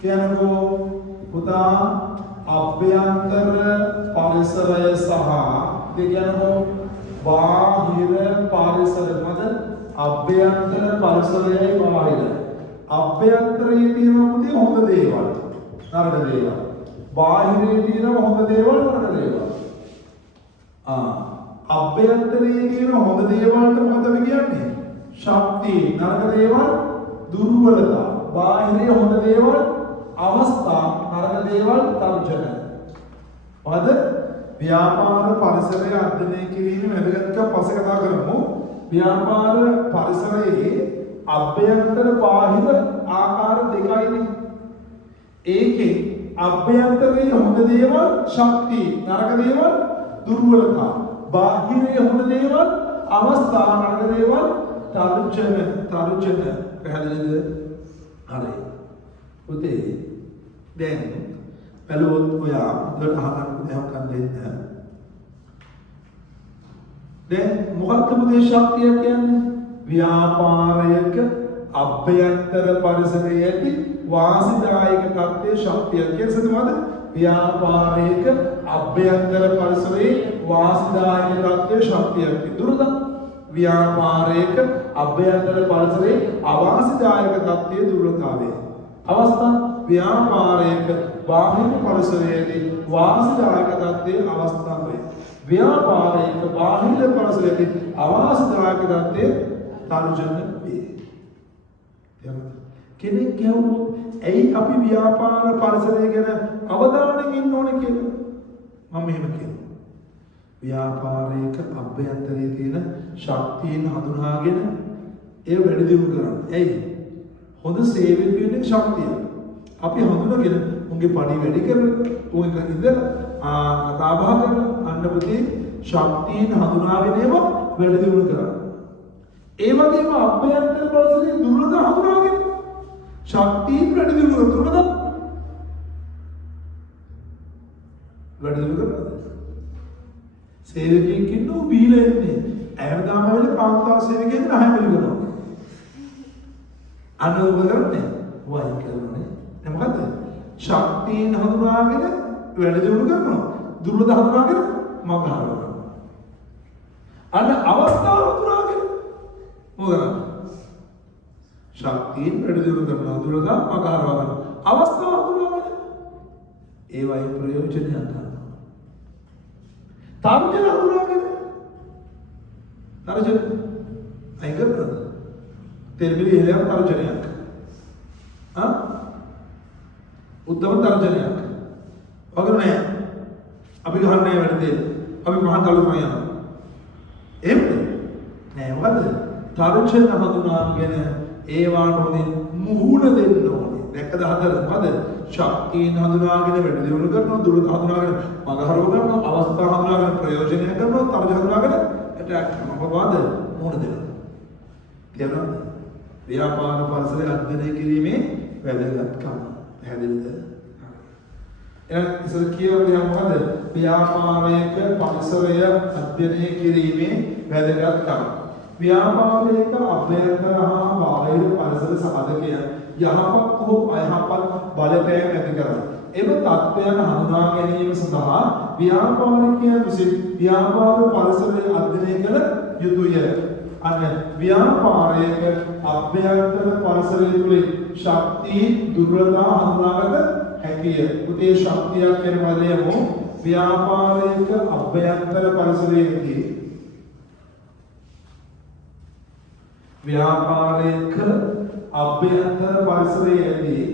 කියනකෝ පුතා අභ්‍යන්තර පරිසරය සහ කියනකෝ බාහිර පරිසරය. මොකද අභ්‍යන්තර පරිසරයයි බාහිර. අභ්‍යන්තරයේ තියෙන පුතේ හොඳ දේවල්, නරක දේවල්. බාහිරේ තියෙන හොඳ දේවල් නරක දේවල්. අභ්‍යන්තරයේ තියෙන හොඳ දේවල්ට මොකද කියන්නේ? ශක්තිය. නරක දේවල් දුර්වලතා. බාහිරයේ හොඳ දේවල් අවස්ථා, නරක දේවල් තර්ජන. මොකද ව්‍යාපාර පරිසරය අධ්‍යයනය කිරීම වැදගත්කම පස්සේ කතා කරමු. ව්‍යාපාර පරිසරයේ අභ්‍යන්තර බාහිර ආකාර දෙකයිනේ. ඒකේ අභ්‍යන්තරයේ හොඳ දේවල් ශක්තිය, නරක දේවල් දුර්වලතා. බාහිරයේ හොඳ දේවල් අවස්ථා, නරක දේවල් තර්ජන. පැහැදිලිද? හරි. පුතේ දැන් බැලුවොත් ඔයා හොඳට අහගන්න උදාහරණයක් දෙන්න. දැන් මොකක්ද පුතේ ශක්තිය කියන්නේ? ව්‍යාපාරයක අභ්‍යන්තර පරිසරයේ ඇති වාසිදායක තත්ත්වයේ ශක්තිය කියනසද? ව්‍යාපාරයක අභ්‍යන්තර පරිසරයේ වාසිදායක තත්ත්වයේ ශක්තිය දුරද? ව්‍යාපාරයක අභ්‍යන්තර පරිසරයේ අවාසිදායක තත්ත්වයේ දුර්වලතාවය. අවස්ථා ව්‍යාපාරයක බාහිර පරිසරයේදී වාසිදායක තත්ත්වයේ අවස්ථාවේ. ව්‍යාපාරයක බාහිර පරිසරයේදී අවාසිදායක තත්ත්වයේ තර්ජන වේ. කෙනෙක් කියවුවොත් ඇයි අපි ව්‍යාපාර පරිසරය ගැන අවධානයෙන් ඉන්න ඕනේ කියලා? මම මෙහෙම කියනවා. ව්‍යාපාරයක අභ්‍යන්තරයේ තියෙන ශක්තියන් හඳුනාගෙන ඒ වැඩි දියුණු කරන්න. ඇයි? හොඳ සේවකයෙකුගේ ශක්තිය. අපි හඳුනාගෙන උන්ගේ පණි වැඩි කරලා, උන්ගේ ඉඳලා කතා බහ කරලා අන්න පුතේ ශක්තියන් හඳුනාගෙන ඒවා වැඩි දියුණු කරන්න. ඒ වගේම අභ්‍යන්තර පරිසරයේ දුර්වලතා හඳුනාගෙන ශක්තියන් වැඩි දියුණු කරනවා. වැඩි දියුණු කරනවා. සේවකයෙක් ඉන්නෝ බීලා ඉන්නේ. ඇරදාම වෙලේ කාන්තාව සේවකයෙක් නැහැ පිළිගනවා. අනුව කරන්නේ වයි කරන්නේ. දැන් මොකද්ද? ශක්තියන් හඳුනාගෙන වැඩි දියුණු කරනවා. දුර්වලතා හඳුනාගෙන මග හරවනවා. අන්න අවස්ථාව හඳුනාගෙන මොකද? ශක්තියන් වැඩි දියුණු කරනවා. දුර්වලතා මග හරවනවා. අවස්ථාව හඳුනාගෙන ඒ වයි ප්‍රයෝජනය ගන්නවා. තර්ජන හඳුනාගෙන තර්ජන අයින් කරනවද? තෙල්බිලි ඉහළම තර්ජනයක්. උත්තම තර්ජනයක්. වගර නෑ. අපි ගහන්නේ වැඩි දෙයක්. අපි මහා තලුම යනවා. එහෙමද? නෑ මොකද? තර්ජන හඳුනාගෙන ඒවා නොදෙන්න මුහුණ දෙන්න ඕනේ. දැක්කද හතර මොකද? ශක්තියන් හඳුනාගෙන වැඩි දියුණු කරනවා, දුර්වලතා හඳුනාගෙන මග හරව ගන්නවා, අවස්ථා හඳුනාගෙන ප්‍රයෝජනය කරනවා, තර්ජන හඳුනාගෙන ඇටැක් කරනවා. මොකද? මොන දෙයක්? තේරුණාද? ව්‍යාපාර පරිසරය අධ්‍යයනය කිරීමේ වැදගත්කම. පැහැදිලිද? එහෙනම් ඉතින් කියවන්නේ මොකද? ව්‍යාපාරයක පරිසරය අධ්‍යයනය කිරීමේ වැදගත්කම. ව්‍යාපාරයක අභ්‍යන්තර හා බාහිර පරිසර සාධකයන් යහපත් හෝ අයහපත් බලපෑම් ඇති කරන එම තත්ත්වයන් හඳුනා ගැනීම සඳහා ව්‍යාපාරිකයන් විසින් ව්‍යාපාර පරිසරය අධ්‍යයනය කළ යුතුය. අන්න ව්‍යාපාරයක අභ්‍යන්තර පරිසරය තුළින් ශක්තිය දුර්වලතා හඳුනාගත හැකිය. උතේ ශක්තියක් කියන පදයම ව්‍යාපාරයක අභ්‍යන්තර පරිසරයේදී ව්‍යාපාරයක අභ්‍යන්තර පරිසරයේදී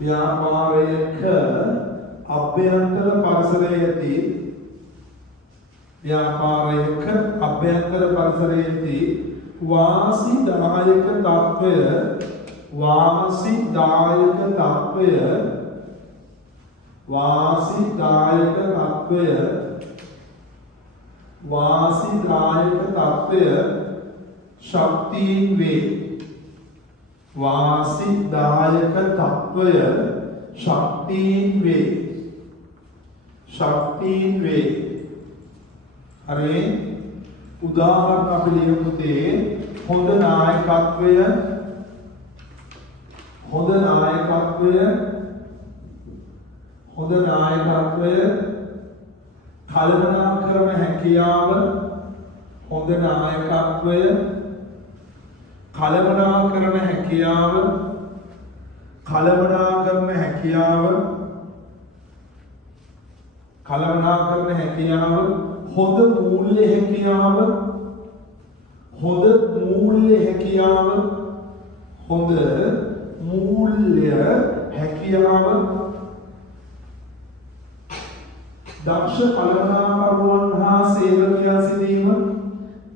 ව්‍යාපාරයක අභ්‍යන්තර පරිසරයේදී ව්‍යාපාරයක අභ්‍යන්තර පරිසරයේදී වාසිදායක තත්වය වාසිදායක තත්වය ශක්තියින් වේ. වාසිදායක තත්වය ශක්තියින් වේ. හරි. උදාහරණ අපි ලියමු තේ හොඳ නායකත්වය කළමනාකරන හැකියාව හොඳ නායකත්වය කළමනාකරන හැකියාව හොඳ මූල්‍ය හැකියාව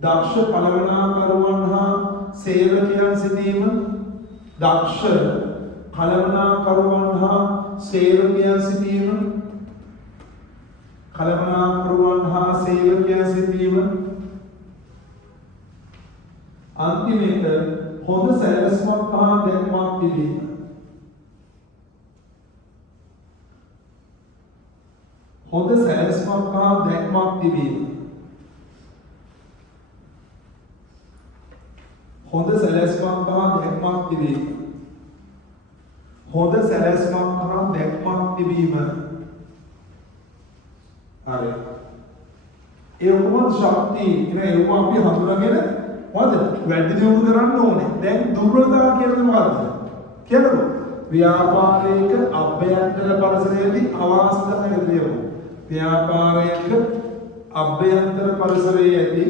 දක්ෂ කළමනාකරුවන් හා සේවකයන් සිටීම දක්ෂ කළමනාකරුවන් හා සේවකයන් සිටීම කළමනාකරුවන් හා සේවකයන් සිටීම අන්තිමේට හොඳ සැලැස්මක් හා දැක්මක් තිබීම හොඳ සැලැස්මක් හා දැක්මක් තිබීම හොඳ සැලැස්මක් හා දැක්මක් තිබීම හොඳ සැලැස්මක් හා දැක්මක් තිබීම හරි ඒ ඔක්කොම ශක්තිය ඉතින් ඒක අපි හඳුනාගෙන මොකද වැඩි දියුණු කරන්න ඕනේ දැන් දුර්වලතාව කියන්නේ මොකද්ද කියන්නකෝ ව්‍යාපාරයක අභ්‍යන්තර පරිසරයේදී අවාස්තවයක තියෙනවා ව්‍යාපාරයක අභ්‍යන්තර පරිසරයේ ඇති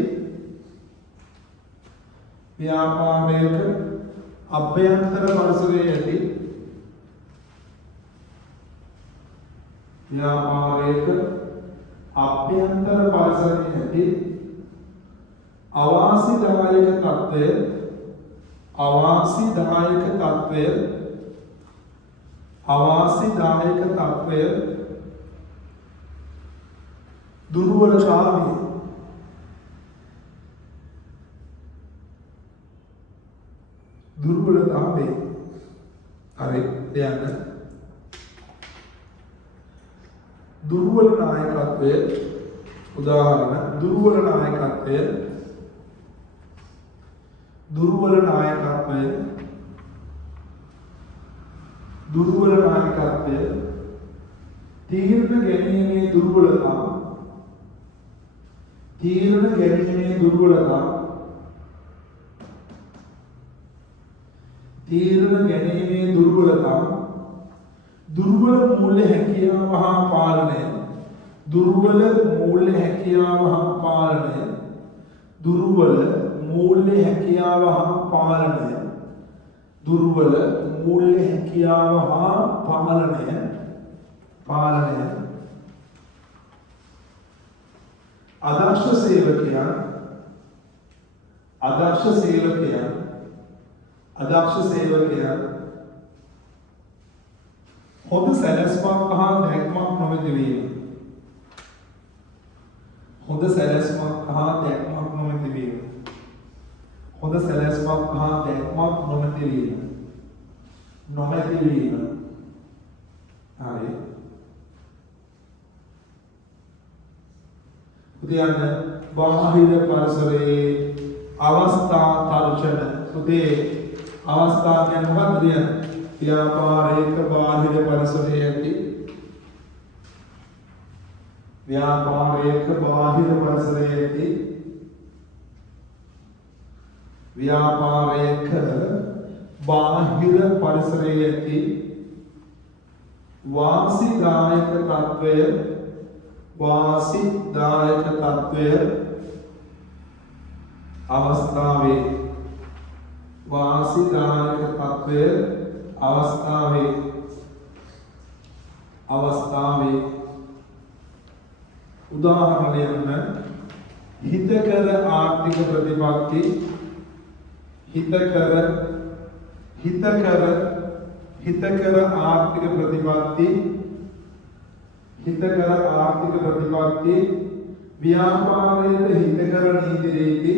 ව්‍යාපාරයක අභ්‍යන්තර පරිසරයේ ඇති ව්‍යාපාරයක අභ්‍යන්තර පරිසරයේ ඇති අවාසිදායක තත්ත්වය දුර්වලතාවය හරි දැන් දුර්වල නායකත්වය උදාහරණ දුර්වල නායකත්වය තීරණ ගැනීමේ දුර්වලතාව දුර්වල මූල්‍ය හැකියාව හා පාලනය දුර්වල මූල්‍ය හැකියාව හා පාලනය අදක්ෂ සේවකයන් හොඳ සැලැස්මක් හා දැක්මක් නොමැති වීම හොඳ සැලැස්මක් හා දැක්මක් නොමැති වීම හරි උදයන් බාහිර පරිසරයේ අවස්ථා තර්ජන උදේ අවස්ථා කියන්නේ මොකක්ද ව්‍යාපාරයක බාහිර පරිසරයේ ඇති ව්‍යාපාරයක බාහිර පරිසරයේ ඇති වාසිදායක තත්වය අවස්ථාවේ උදාහරණයක් හිතකර ආර්ථික ප්‍රතිපත්ති හිතකර ආර්ථික ප්‍රතිපත්ති ව්‍යාපාරයට හිතකර නීති රීති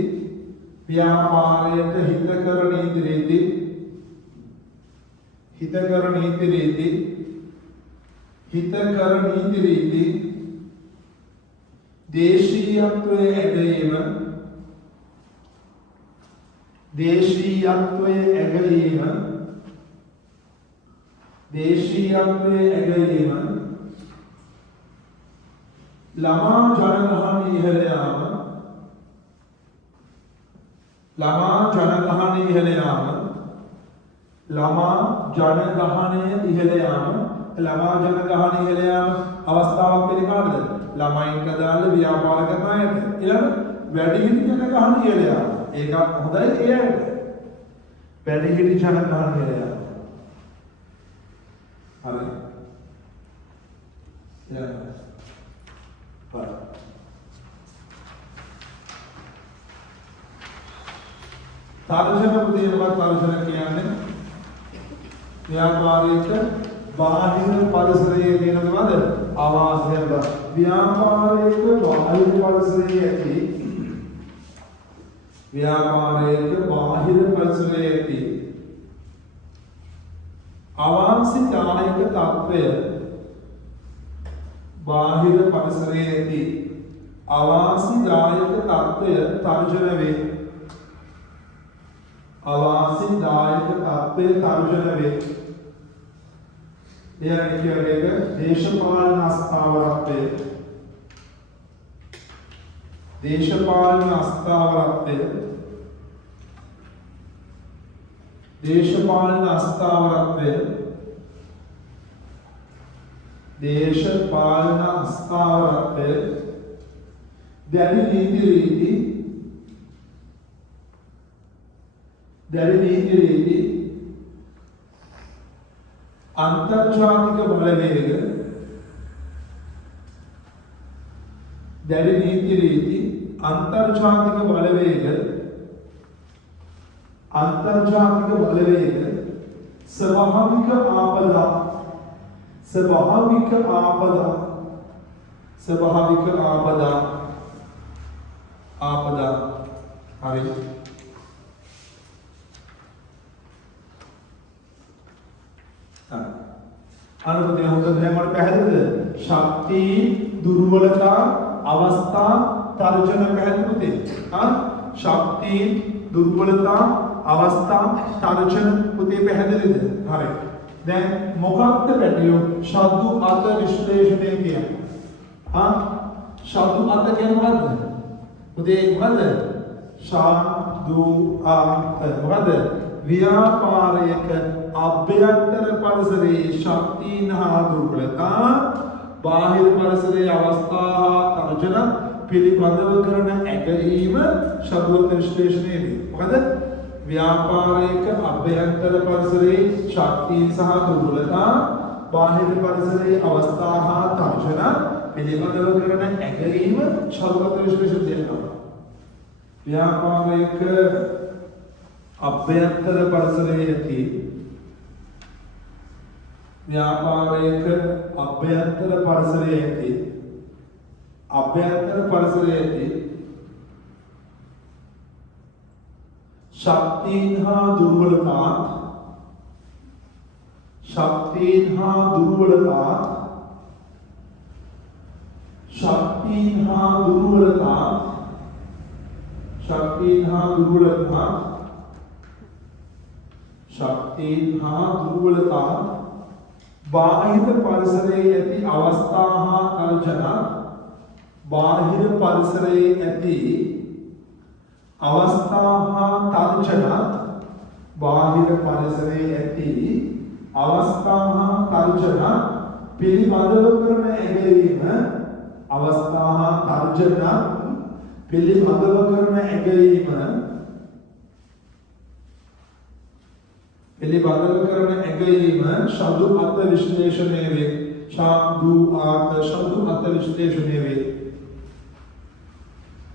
දේශීයත්වයේ ඇගයීම ළමා ජනගහනය ඉහළ යාම අවස්ථාවක් වෙන්නේ කාටද? ළමයින්ට දාලා ව්‍යාපාර කරන අයට. ඊළඟ වැඩිහිටි ජනගහනය ඉහළ යාම. ඒක හොඳයි ඒ අයට. වැඩිහිටි ජනගහනය ඉහළ යාම. හරි. තර්ජන පුතේ මොකක්ද තර්ජන කියන්නේ? ව්‍යාපාරික බාහිර පරිසරයේ තියෙනවද? ආවාසය. ව්‍යාපාරික බාහිර පරිසරයේ ඇති අවාසිදායක තත්වය බාහිර පරිසරයේ ඇති අවාසිදායක තත්වය තර්ජන වේ. අවාසිදායක තත්වය තර්ජන වේ. එයාගේ කියන්නේ දේශපාලන අස්ථාවරත්වය. දේශපාලන අස්ථාවරත්වය. දේශපාලන අස්ථාවරත්වය. දේශපාලන අස්ථාවරත්වය. දැඩි නීති රීති. දැඩි නීති රීති. අන්තර්ජාතික බලවේග. දැඩි නීති රීති. අන්තර්ජාතික බලවේග. අන්තර්ජාතික බලවේග. ස්වභාවික ආපදා. ස්වභාවික ආපදා. ස්වභාවික ආපදා. ආපදා. හරි. අනුපතිය හොඳට හැමෝට පැහැදිලිද? ශක්ති දුර්වලතා අවස්ථා තර්ජන පැහැදිලිද? ශක්ති දුර්වලතා අවස්ථා තර්ජන පුතේ පැහැදිලිද? හරි. දැන් මොකක්ද පැටියෝ ශබ්ද අර්ථ විශ්ලේෂණය කියන්නේ? ශබ්ද අර්ථ කියන්නේ මොකද්ද? පුතේ මොකද්ද? ශබ්ද අර්ථ මොකද්ද? ව්‍යාපාරයක අභ්‍යන්තර පරිසරයේ ශක්තියන් හා දුර්වලතා බාහිර පරිසරයේ අවස්ථා හා තර්ජන පිළිබඳව කරන ඇගීම ශබ්ද විශ්ලේෂණයේදී මොකද ව්‍යාපාරයක අභ්‍යන්තර පරිසරයේ ශක්තියන් සහ දුර්වලතා බාහිර පරිසරයේ අවස්ථා හා තර්ජන පිළිබඳව කරන ඇගීම ශබ්ද විශ්ලේෂණය කියනවා. ව්‍යාපාරයක අභ්‍යන්තර පරිසරයේ ඇති ව්‍යාපාරයක අභ්‍යන්තර පරිසරයේ ඇති ශක්තියන් හා දුර්වලතා බාහිර පරිසරයේ ඇති අවස්ථා හා තර්ජන බාහිර පරිසරයේ ඇති අවස්ථා හා තර්ජන බාහිර පරිසරයේ ඇති අවස්ථා හා තර්ජන පිළිබඳව කරන ඇගීම අවස්ථා හා තර්ජන පිළිබඳව කරන ඇගීම ශබ්ද අර්ථ විශ්ලේෂණය වේ. ශබ්ද අර්ථ විශ්ලේෂණය වේ.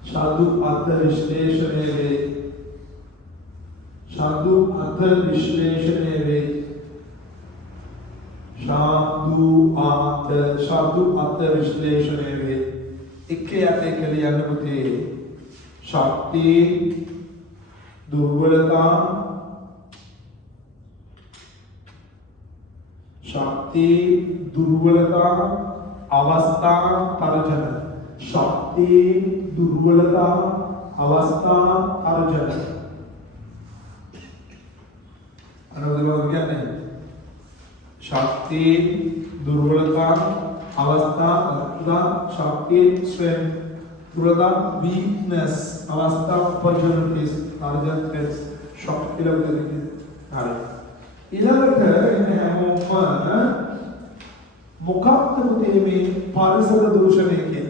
ශබ්ද අර්ථ විශ්ලේෂණය වේ. ශබ්ද අර්ථ විශ්ලේෂණය වේ. ශබ්ද අර්ථ විශ්ලේෂණය වේ. එක්කේ යටේ කියලා යන්න පුතේ ශක්ති දුර්වලතා शक्ति दुर्बलता अवस्था तर्जन शक्ति दुर्बलता अवस्था तर्जन नहीं शक्ति दुर्बलता अवस्था शक्ति स्ट्रेंथ दुर्बलता वीकनेस अवस्था opportunities तर्जन शक्ति लगती है ඊළඟට එන්නේ හැමෝම මොකක්ද පුතේ මේ පරිසර දූෂණය කියන්නේ?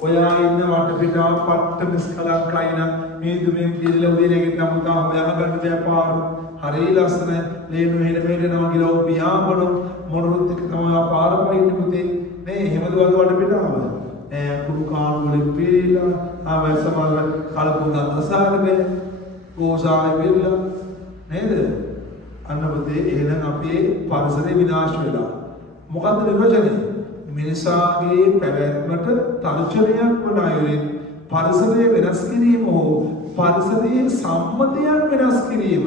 ඔයා ඉන්න වටපිටාව පට්ට මිස්කලංකයි නම් මේ දුමෙන් පිළිලා උදේලෙකින් නම් තා හොයාගන්න දෙයක් පාරු හරි ලස්සන ලේනු හෙල මෙහෙනවා කියලා ඔය පියාඹන මොනරුත් එක තමයි පාර පයින්නේ පුතේ නේ එහෙමද වගේ වටපිටාව කුඩු කාණු වලින් පීලා ආවසමල කලපුඳ අසහරනේ ඕසාවේ පිළිලා නේද අන්නපතේ එහෙනම් අපේ පරිසරය විනාශ වෙලා. මොකද්ද නිර්වචනය? මිනිසාගේ පැවැත්මට තර්ජනයක් වන අයුරින් පරිසරය වෙනස් කිරීම හෝ පරිසරයේ සම්මතයන් වෙනස් කිරීම.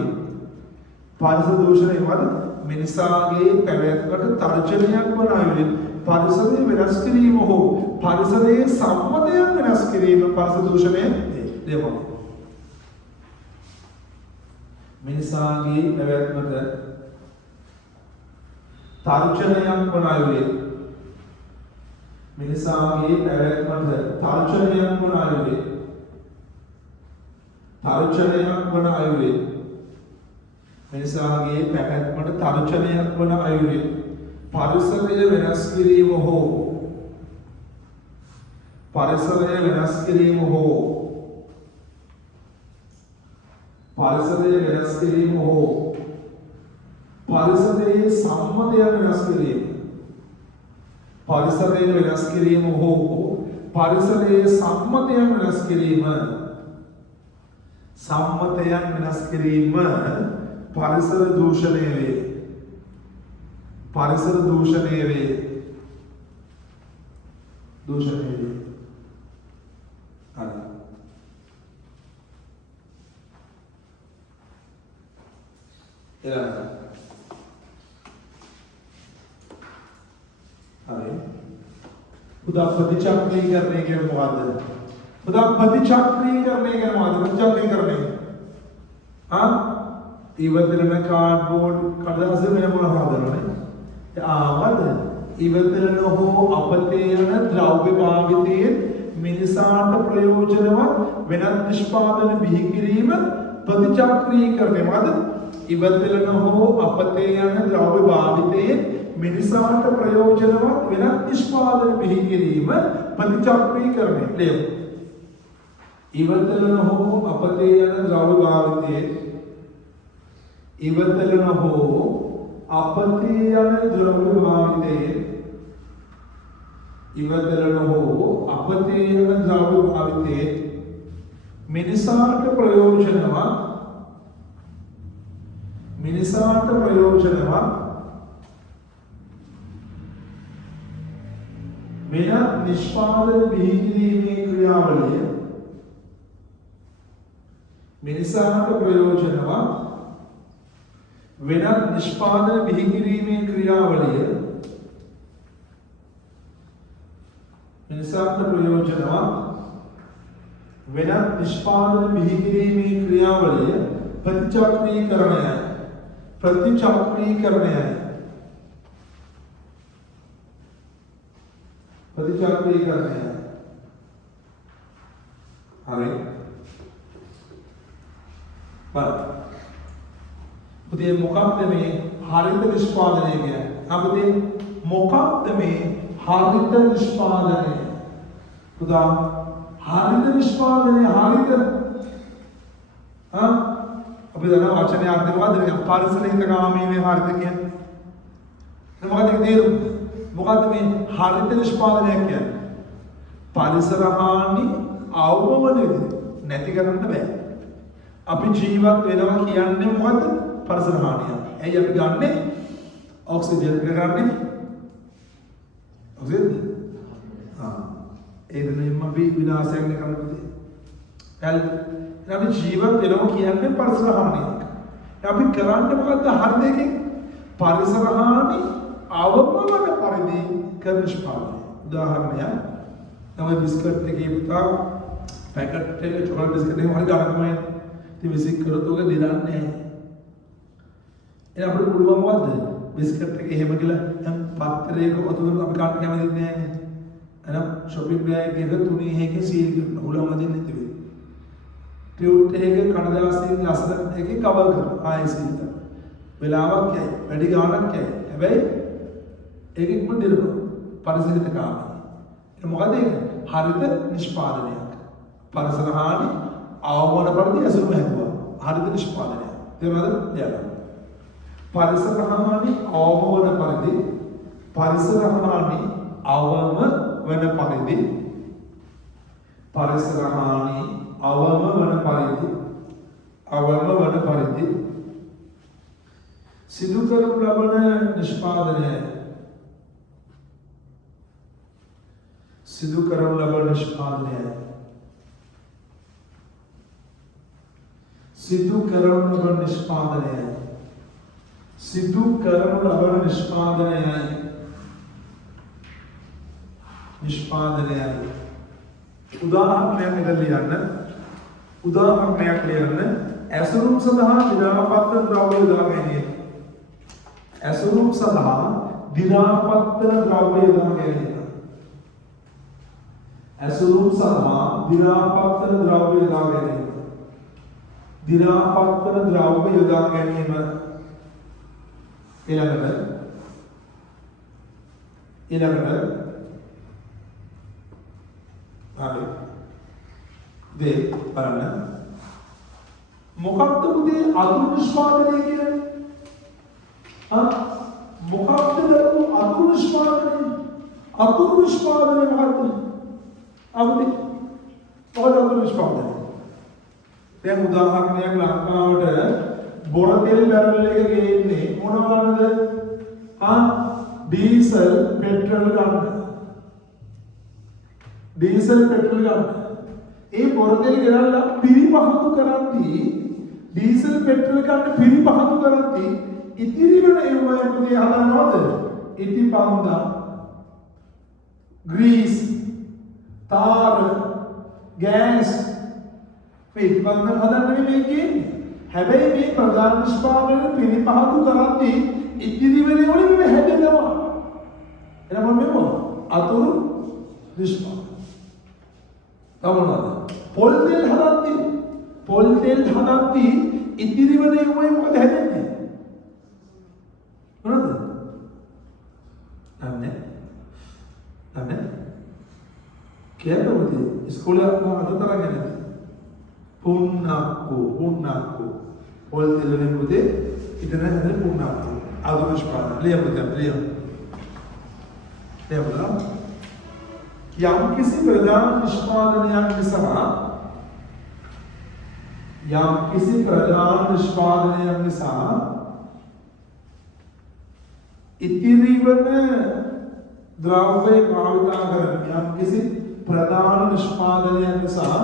පරිසර දූෂණය වල මිනිසාගේ පැවැත්මට තර්ජනයක් වන අයුරින් පරිසරය වෙනස් කිරීම හෝ පරිසරයේ සම්මතයන් වෙනස් කිරීම පරිසර දූෂණය දෙවම. මිනිසාගේ පැවැත්මට තර්ජනයක් වන අයුරින් මිනිසාගේ පැවැත්මට තර්ජනයක් වන අයුරින් මිනිසාගේ පැවැත්මට තර්ජනයක් වන අයුරින් පරිසරය වෙනස් කිරීම හෝ පරිසරයේ සම්මතයන් වෙනස් කිරීම. පරිසරයේ වෙනස් කිරීම හෝ පරිසරයේ සම්මතයන් වෙනස් කිරීම. සම්මතයන් වෙනස් කිරීම පරිසර දූෂණය වේ. පරිසර දූෂණය වේ. හරි. එලා हमें खुदा प्रतिचक्री करने के मुआदे खुदा प्रतिचक्री करने के मुआदे प्रतिचक्री करने हाँ इवतिरने कार्डबोर्ड कड़दासे में बोला हादरों ने आवाज़ इवतिरने हो अपतेयन द्रव्य भावितेय मिनिसाट प्रयोजनवाद वेनत निष्पादन बिहिकिरीम प्रतिचक्री करने मुआदे इवतिरने हो अपतेयन द्रव्य भावितेय මිනිසාට ප්‍රයෝජනවත් වෙනත් නිෂ්පාදන බිහි කිරීම ප්‍රතිචක්‍රීකරණය ලෙව. ඉවතලන හෝ අපතේ යන ද්‍රව්‍ය භාවිතයේ ඉවතලන හෝ අපතේ යන ද්‍රව්‍ය භාවිතයේ ඉවතලන හෝ අපතේ යන ද්‍රව්‍ය භාවිතයේ මිනිසාට ප්‍රයෝජනවත් වෙනත් නිෂ්පාදන බිහි කිරීමේ ක්‍රියාවලිය මිනිසාට ප්‍රයෝජනවත් වෙනත් නිෂ්පාදන බිහි කිරීමේ ක්‍රියාවලිය මිනිසාට ප්‍රයෝජනවත් වෙනත් නිෂ්පාදන බිහි කිරීමේ ක්‍රියාවලිය ප්‍රතිචක්‍රීකරණයයි. प्रतिचक्रीकरण अरे पर पुതിയ मुकाबले में हरित निष्पादन है अब पुതിയ मुकाबले में हरित निष्पादन है खुदा हरित निष्पादन है हरित हाँ अभी तो ना वाचने आते बाद नहीं पारिश्रमिक काम ही में हरित क्या तो मुकाबले में हरित निष्पादन है क्या पारिश्रहानि आववने නැති කරන්න බෑ. අපි ජීවත් වෙනවා කියන්නේ මොකද්ද? පරිසරහානිය. ඇයි අපි ගන්නෙ? ඔක්සිජන් එක ගන්නෙ? ඔක්සිජන්? ඒ දෙනින්ම අපි විනාශයක් කරන්නේ. හරි. අපි ජීවත් වෙනවා කියන්නේ පරිසරහානියක්. අපි කරන්නේ මොකද්ද? හරි දෙකෙන් පරිසරහානි අවවවන පරිදි කරන ස්පාදනය. උදාහරණයක් තමයි බිස්කට් එකේ පුතා पैकेट चॉकलेट बिस्किट हमारे गाना में तो विजिट करो तो क्या दिलान नहीं ये आप लोग बुलवा मत बिस्किट के हेम के लिए हम पात्रे को अतुल आप काट के हमें देते हैं है ना शॉपिंग पे आए कि तूने है कि सील के उला मत नहीं देते ट्यूट है कि कड़दास से लास्ट है कि कवर कर आए सील का बिलावा क्या है बैठी गाना क्या है भाई एक एक मिनट दिल परिस्थिति काम है ये मौका देगा हारित निष्पादन है परिसरहानि आववන පරිදි අසුරු හැදුවා. හරිද නිෂ්පාදනය. තේරුණාද? ලියන්න. परिसरहानि आववන පරිදි परिसरहानि අවම වන පරිදි परिसरहानि අවම වන පරිදි සිදු කරනු ලබන නිෂ්පාදනයයි. සිදු කරනු ලබන නිෂ්පාදනයයි. සිදු කරනු ලබන නිෂ්පාදනයයි. සිදු කරනු ලබන නිෂ්පාදනයයි. නිෂ්පාදනයයි. උදාහරණයක් ලියන්න. උදාහරණයක් ලියන්න. ඇසුරුම් සඳහා දිනාපත්‍ර ද්‍රව්‍ය යොදා ගැනීම. ඇසුරුම් සඳහා දිනාපත්‍ර ද්‍රව්‍ය යොදා ගැනීම. ඇසුරුම් සඳහා දිනාපත්‍ර ද්‍රව්‍ය යොදා ගැනීම. දිනාපත්‍ර ද්‍රව්‍ය යොදා ගැනීම. ඊළඟට හරි. දේ බලන්න. මොකක්ද පුතේ අතුරු නිෂ්පාදනය කියන්නේ? මොකක්ද දරුවෝ අතුරු නිෂ්පාදනය? අතුරු නිෂ්පාදනය මොකක්ද? අපිට මොකක්ද අතුරු නිෂ්පාදනය? දැන් උදාහරණයක් ලංකාවට බොර තෙල් බැරල් එක ගේන්නේ මොනවද? ඩීසල් පෙට්‍රල් ගන්න. ඩීසල් පෙට්‍රල් ගන්න. ඒ බොර තෙල් ගෙනල්ලා පිරිපහතු කරද්දී ඩීසල් පෙට්‍රල් ගන්න පිරිපහතු කරද්දී ඉතිරි වෙන ඒවා පුතේ හදනවද? ඉටිපන්දා, ග්‍රීස්, තාර, ගෑස් මේ ඉටිපන්දා හදන්න නෙමෙයි කියන්නේ. හැබැයි මේ ප්‍රධාන නිෂ්පාදනය පිරිපහතු කරද්දී ඉතිරි වෙන ඒවා මේ හැදෙනවා. එහෙනම් මේක අතුරු නිෂ්පාදනය. තමනද පොල් තෙල් හදද්දී ඉතිරි වෙන ඒවා මොකද හැදෙන්නේ? මොනවද? දන්නේ කියනකොට ඉස්කෝලේ අතතරගෙන පුන්නක්කු පොල් තෙල් වලින් පුතේ ඉතන හැදෙන පුන්නක්කු අතුරු නිෂ්පාදනය ලියමු. යම් කිසි ප්‍රධාන නිෂ්පාදනයක් නිසා ඉතිරි වන ද්‍රව්‍ය භාවිතා කරන යම් කිසි ප්‍රධාන නිෂ්පාදනයක් නිසා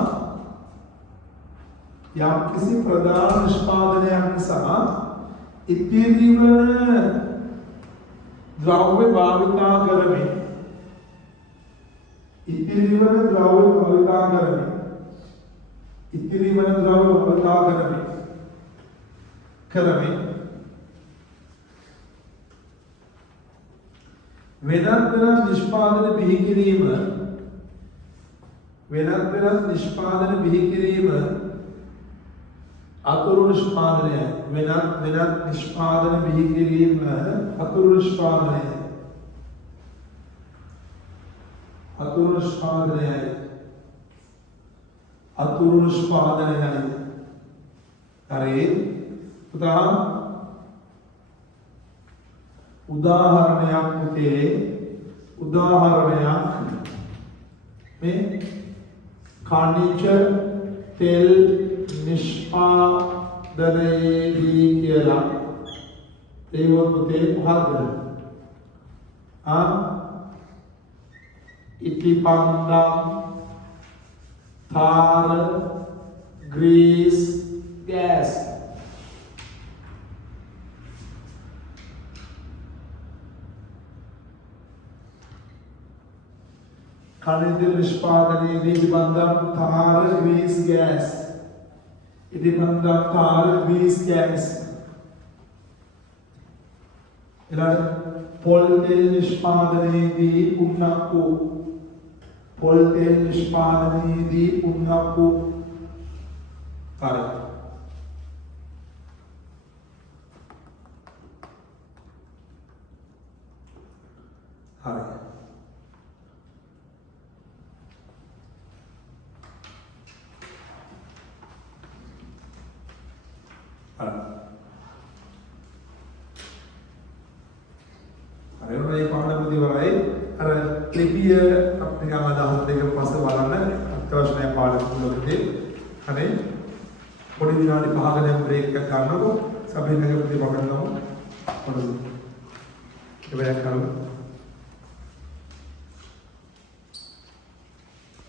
ඉතිරි වන ද්‍රව්‍ය භාවිතා කරමින් වෙනත් නිෂ්පාදන බිහි කිරීම අතුරු නිෂ්පාදනය. වෙනත් නිෂ්පාදන බිහි කිරීම අතුරු නිෂ්පාදනයයි. හරි. පුතා උදාහරණයක් මේ khaniජ තෙල් නිෂ්පාදනයේදී කියලා ඒවත් පුතේ මොකද්ද? ඉටිපන්දම්, තාර, ග්‍රීස්, ගෑස්. खनिज निष्पादने इटिपंदम, තාර, ග්‍රීස්, ගෑස්. ඉටිපන්දම්, තාර, ග්‍රීස්, ගෑස්. ඊළඟ පොල් තෙල් නිෂ්පාදනයේදී පුන්නක්කු. හරි. මේ පාඩම ඉවරයි. අර ලිපිය අපිට ගන්න දහස් දෙක පස්සේ බලන්න අත්‍යවශ්‍ය පාඩම් තුනකදී. හරි. පොඩි විනාඩි 5ක දැන් බ්‍රේක් එකක් ගන්නකො. සභාවේ ප්‍රතිපක්ෂ කරනවා. Coba yang kalau